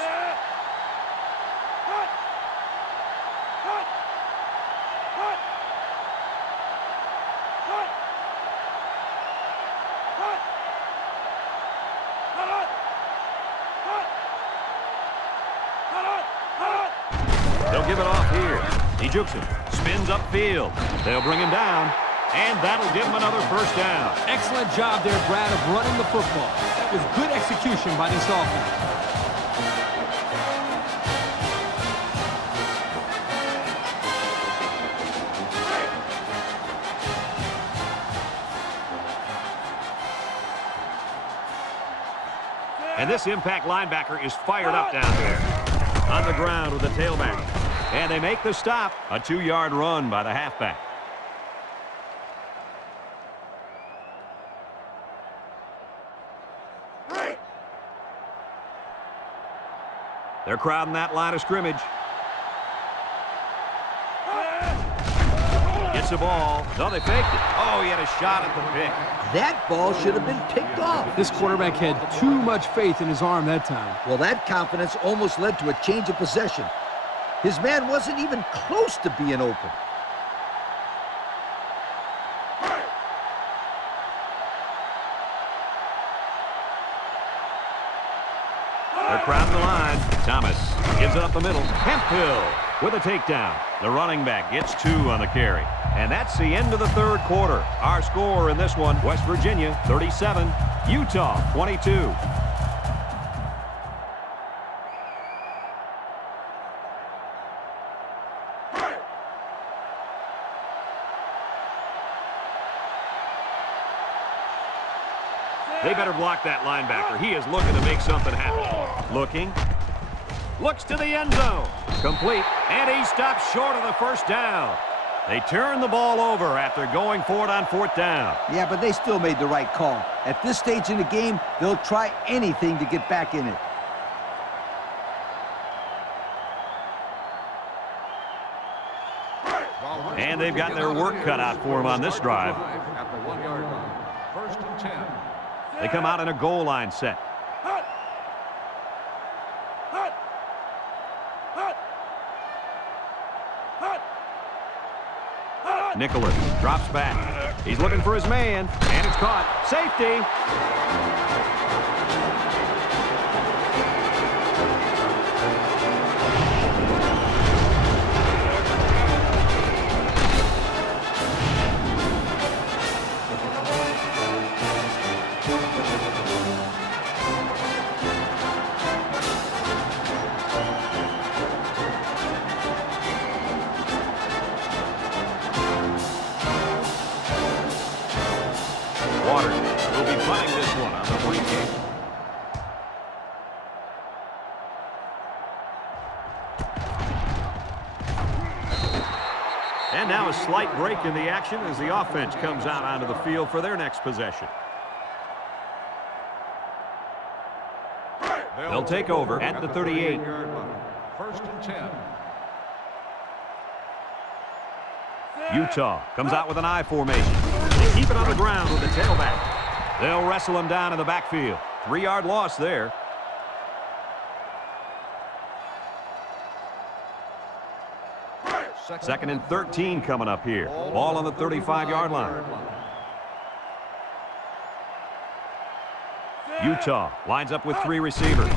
They'll give it off here. He jukes him, spins upfield. They'll bring him down. And that'll give him another first down. Excellent job there, Brad, of running the football. That was good execution by this offense. And this impact linebacker is fired up down there. On the ground with the tailback. And they make the stop. A 2-yard run by the halfback. They're crowding that line of scrimmage. Gets the ball. No, they faked it. Oh, he had a shot at the pick. That ball should have been picked off. This quarterback had too much faith in his arm that time. Well, that confidence almost led to a change of possession. His man wasn't even close to being open. They're crowding the line. Thomas gives it up the middle. Hemphill with a takedown. The running back gets 2 on the carry. And that's the end of the 3rd quarter. Our score in this one, West Virginia 37, Utah 22. They better block that linebacker. He is looking to make something happen. Looking. Looks to the end zone. Complete. And he stops short of the first down. They turn the ball over after going for it on 4th down. Yeah, but they still made the right call. At this stage in the game, they'll try anything to get back in it. And they've got their work cut out for them on this drive. At the 1-yard line. 1st and 10. They come out in a goal line set. Nicholas drops back. He's looking for his man, and it's caught. Safety. Waters will be punting this one on the pregame. And now a slight break in the action as the offense comes out onto the field for their next possession. They'll take over at the 38. 1st and 10. Utah comes out with an I formation. They keep it on the ground with the tailback. They'll wrestle him down in the backfield. 3-yard loss there. Second and 13 coming up here. Ball on the 35-yard line. Utah lines up with 3 receivers.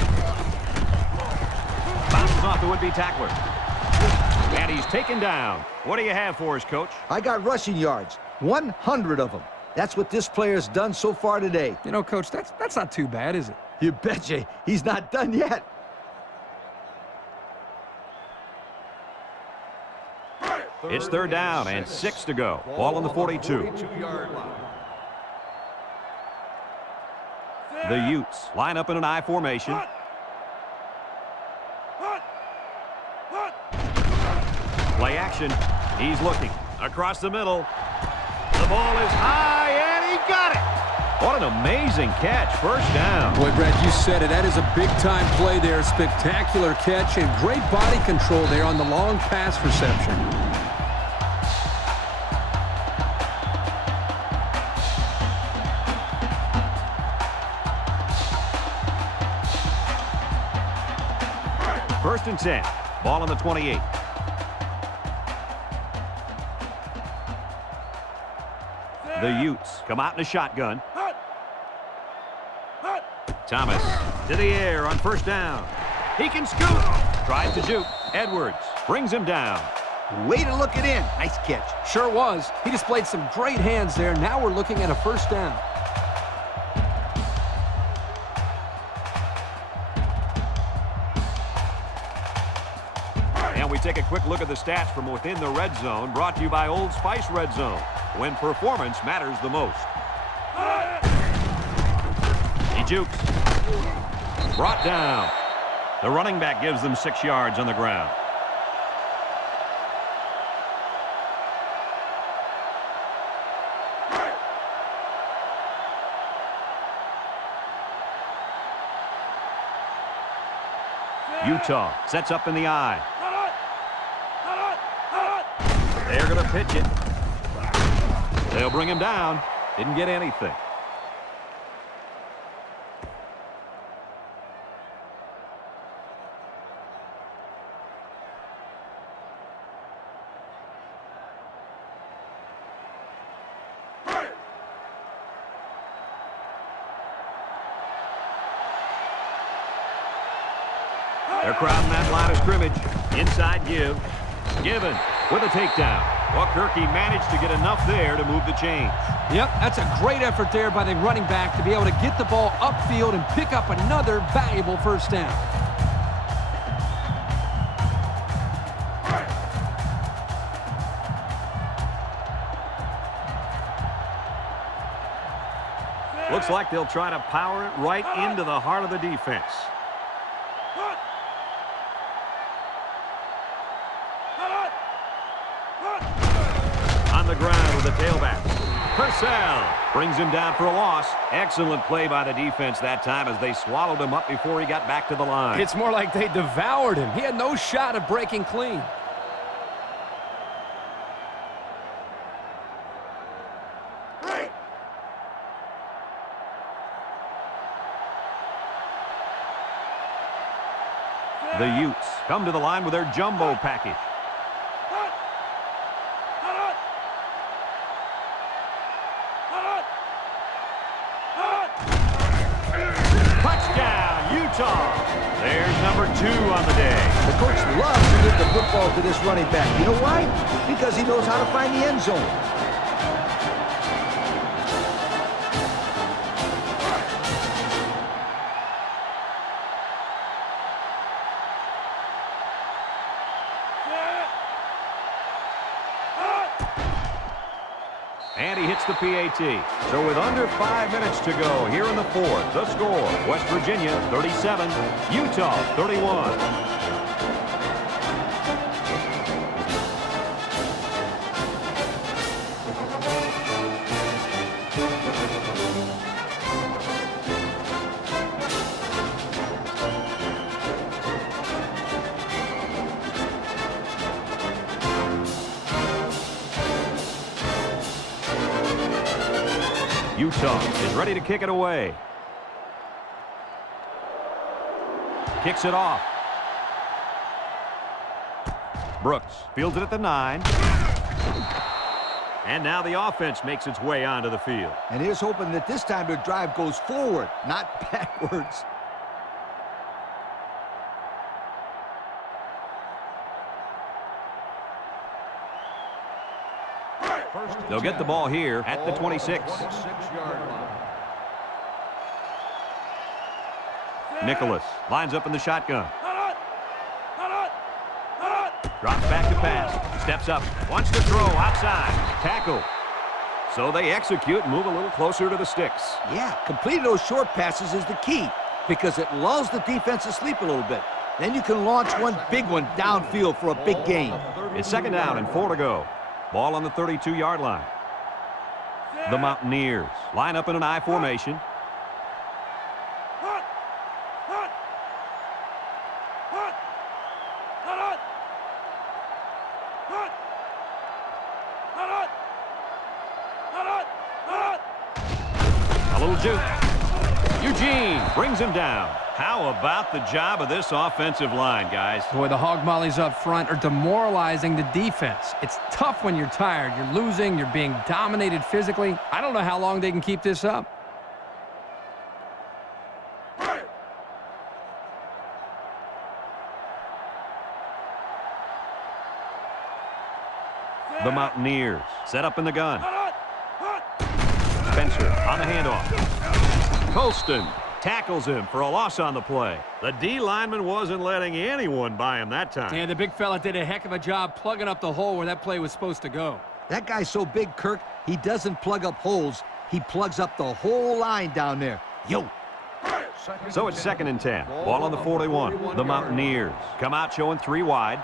Bounces off the would-be tackler. And he's taken down. What do you have for us, Coach? I got rushing yards, 100 of them. That's what this player's done so far today. You know, Coach, that's not too bad, is it? You betcha. He's not done yet. It's 3rd down and 6 to go. Ball on the 42. 42-yard line. The Utes line up in an I formation. Play action. He's looking. Across the middle. The ball is high, and he got it. What an amazing catch. First down. Boy, Brad, you said it. That is a big-time play there. Spectacular catch and great body control there on the long pass reception. First and 10. Ball on the 28. The Utes come out in a shotgun. Thomas to the air on first down. He can scoot. Tries to juke. Edwards brings him down. Way to look it in. Nice catch. Sure was. He displayed some great hands there. Now we're looking at a first down. And we take a quick look at the stats from within the red zone, brought to you by Old Spice Red Zone, when performance matters the most. He jukes. Brought down. The running back gives them 6 yards on the ground. Utah sets up in the I. They're going to pitch it. They'll bring him down. Didn't get anything. They're crowding that line of scrimmage. Inside give. Given with a takedown. Well, Kirky managed to get enough there to move the chains. Yep, that's a great effort there by the running back to be able to get the ball upfield and pick up another valuable first down. Looks like they'll try to power it right into the heart of the defense. On the ground with the tailback. Purcell brings him down for a loss. Excellent play by the defense that time as they swallowed him up before he got back to the line. It's more like they devoured him. He had no shot of breaking clean. The Utes come to the line with their jumbo package. Touchdown, Utah. There's number 2 on the day. The coach loves to give the football to this running back. You know why? Because he knows how to find the end zone. And he hits the PAT. So with under 5 minutes to go here in the 4th, the score, West Virginia 37, Utah 31. Utah is ready to kick it away. Kicks it off. Brooks fields it at the 9. And now the offense makes its way onto the field. And here's hoping that this time the drive goes forward, not backwards. They'll get the ball here at the 26. 26-yard line. Nicholas lines up in the shotgun. Drops back to pass. Steps up. Wants to throw outside. Tackle. So they execute and move a little closer to the sticks. Yeah, completing those short passes is the key because it lulls the defense to sleep a little bit. Then you can launch one big one downfield for a big gain. It's 2nd down and 4 to go. Ball on the 32-yard line. The Mountaineers line up in an I formation. A little juke. Eugene brings him down. How about the job of this offensive line, guys? Boy, the hog mollies up front are demoralizing the defense. It's tough when you're tired. You're losing. You're being dominated physically. I don't know how long they can keep this up. The Mountaineers set up in the gun. Spencer on the handoff. Colston tackles him for a loss on the play. The D lineman wasn't letting anyone by him that time. Yeah, the big fella did a heck of a job plugging up the hole where that play was supposed to go. That guy's so big, Kirk, he doesn't plug up holes. He plugs up the whole line down there. Yo. So it's 2nd and 10. Ball on the 41. The Mountaineers come out showing 3 wide.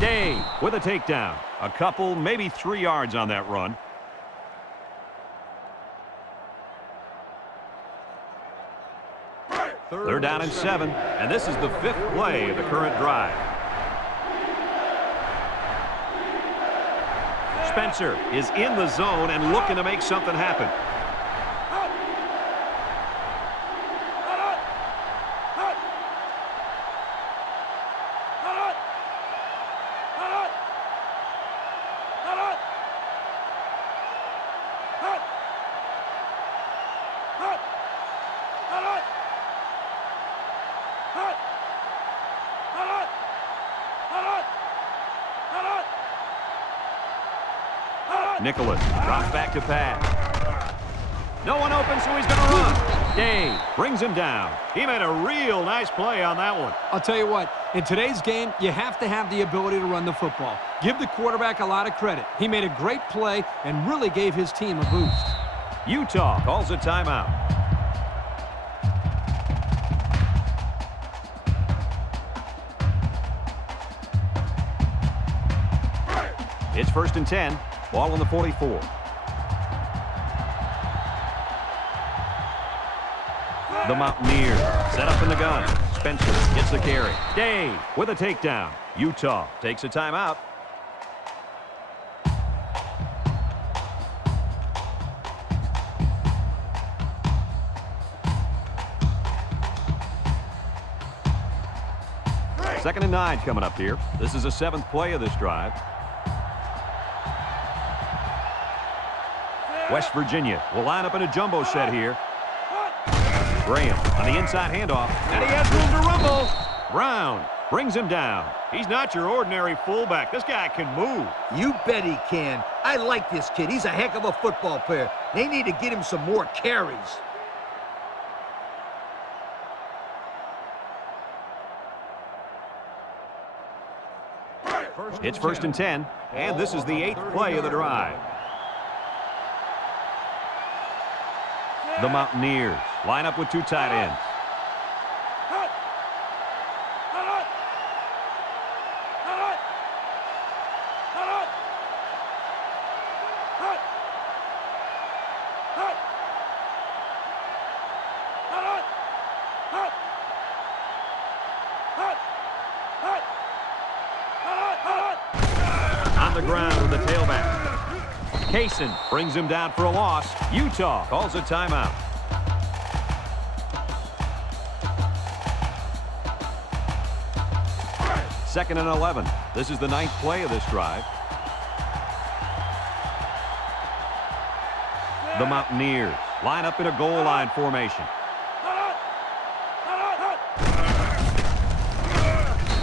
Day with a takedown. A couple, maybe 3 yards on that run. They're down in 7, and this is the 5th play of the current drive. Spencer is in the zone and looking to make something happen. Nicholas drops back to pass. No one open, so he's going to run. Day brings him down. He made a real nice play on that one. I'll tell you what, in today's game, you have to have the ability to run the football. Give the quarterback a lot of credit. He made a great play and really gave his team a boost. Utah calls a timeout. It's 1st and 10. Ball on the 44. The Mountaineers set up in the gun. Spencer gets the carry. Day with a takedown. Utah takes a timeout. Second and 9 coming up here. This is the 7th play of this drive. West Virginia will line up in a jumbo set here. Graham on the inside handoff, and he has room to rumble. Brown brings him down. He's not your ordinary fullback. This guy can move. You bet he can. I like this kid. He's a heck of a football player. They need to get him some more carries. It's 1st and 10, and this is the 8th play of the drive. The Mountaineers line up with 2 tight ends. On the ground with the tailback. Kaysen brings him down for a loss. Utah calls a timeout. Second and 11. This is the 9th play of this drive. the Mountaineers line up in a goal line formation.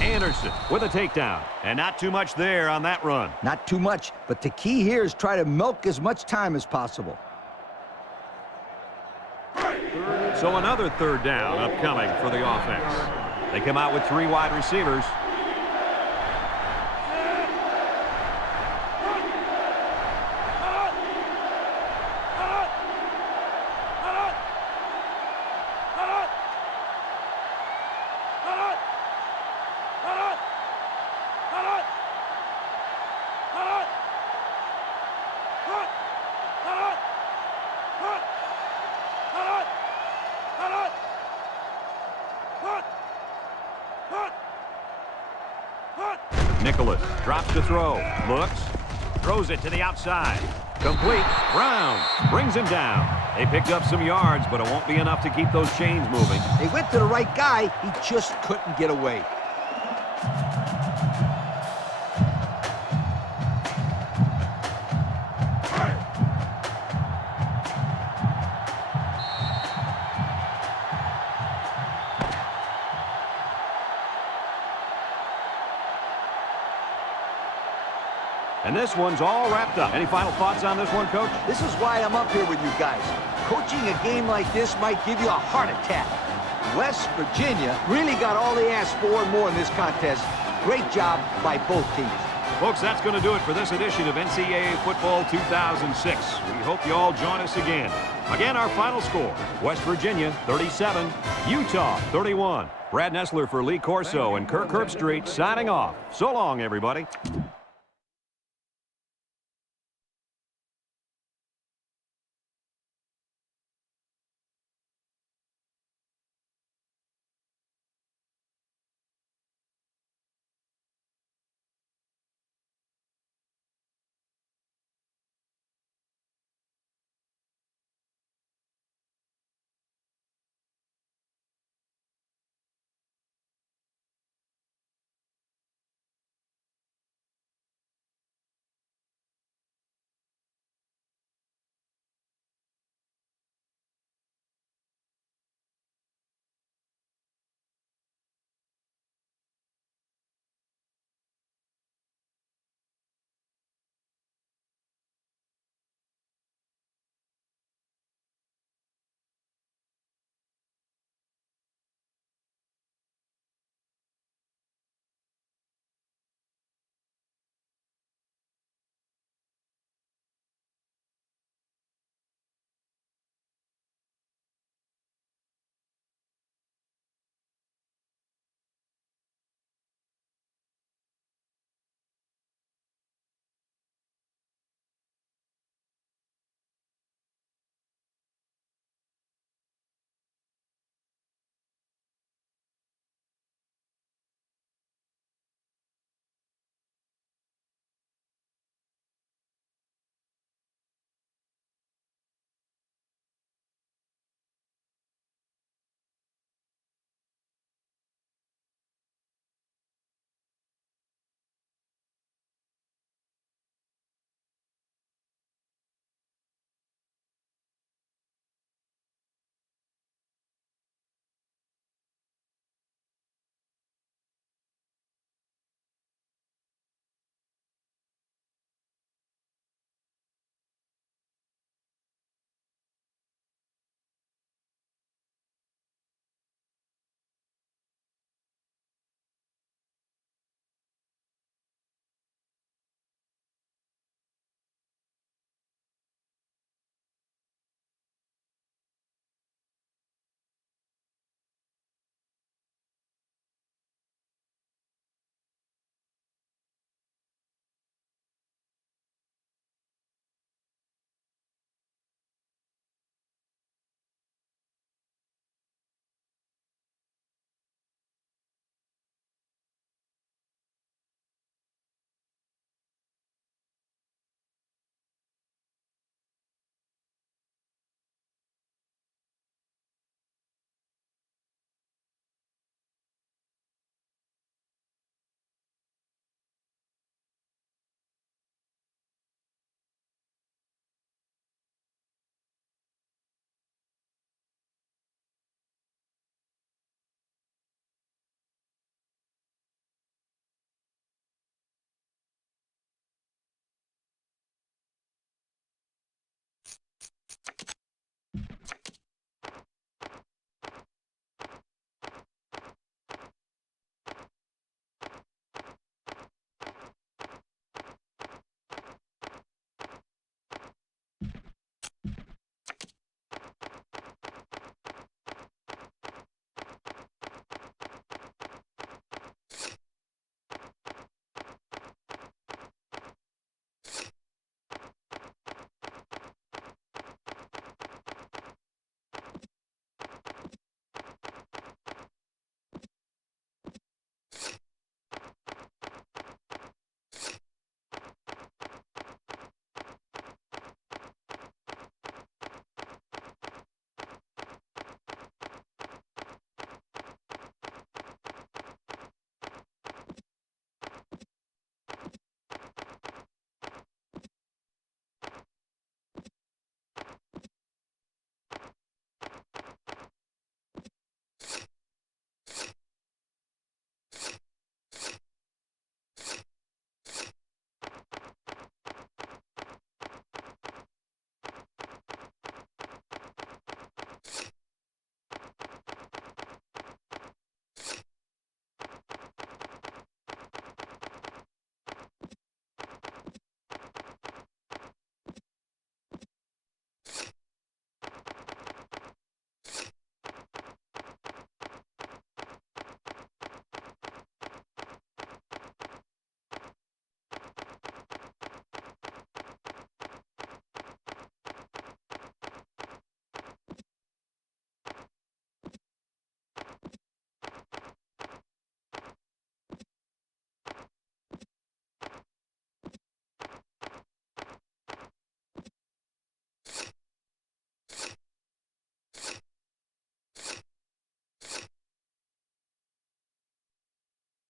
Anderson with a takedown. And not too much there on that run. Not too much, but the key here is try to milk as much time as possible. So another third down upcoming for the offense. They come out with 3 wide receivers. Nicholas drops to throw, looks, throws it to the outside. Complete. Brown brings him down. They picked up some yards, but it won't be enough to keep those chains moving. They went to the right guy. He just couldn't get away. And this one's all wrapped up. Any final thoughts on this one, Coach? This is why I'm up here with you guys. Coaching a game like this might give you a heart attack. West Virginia really got all they asked for and more in this contest. Great job by both teams. Folks, that's going to do it for this edition of NCAA Football 2006. We hope you all join us again. Again, our final score, West Virginia 37, Utah 31. Brad Nessler for Lee Corso and Kirk Herbstreit signing off. So long, everybody.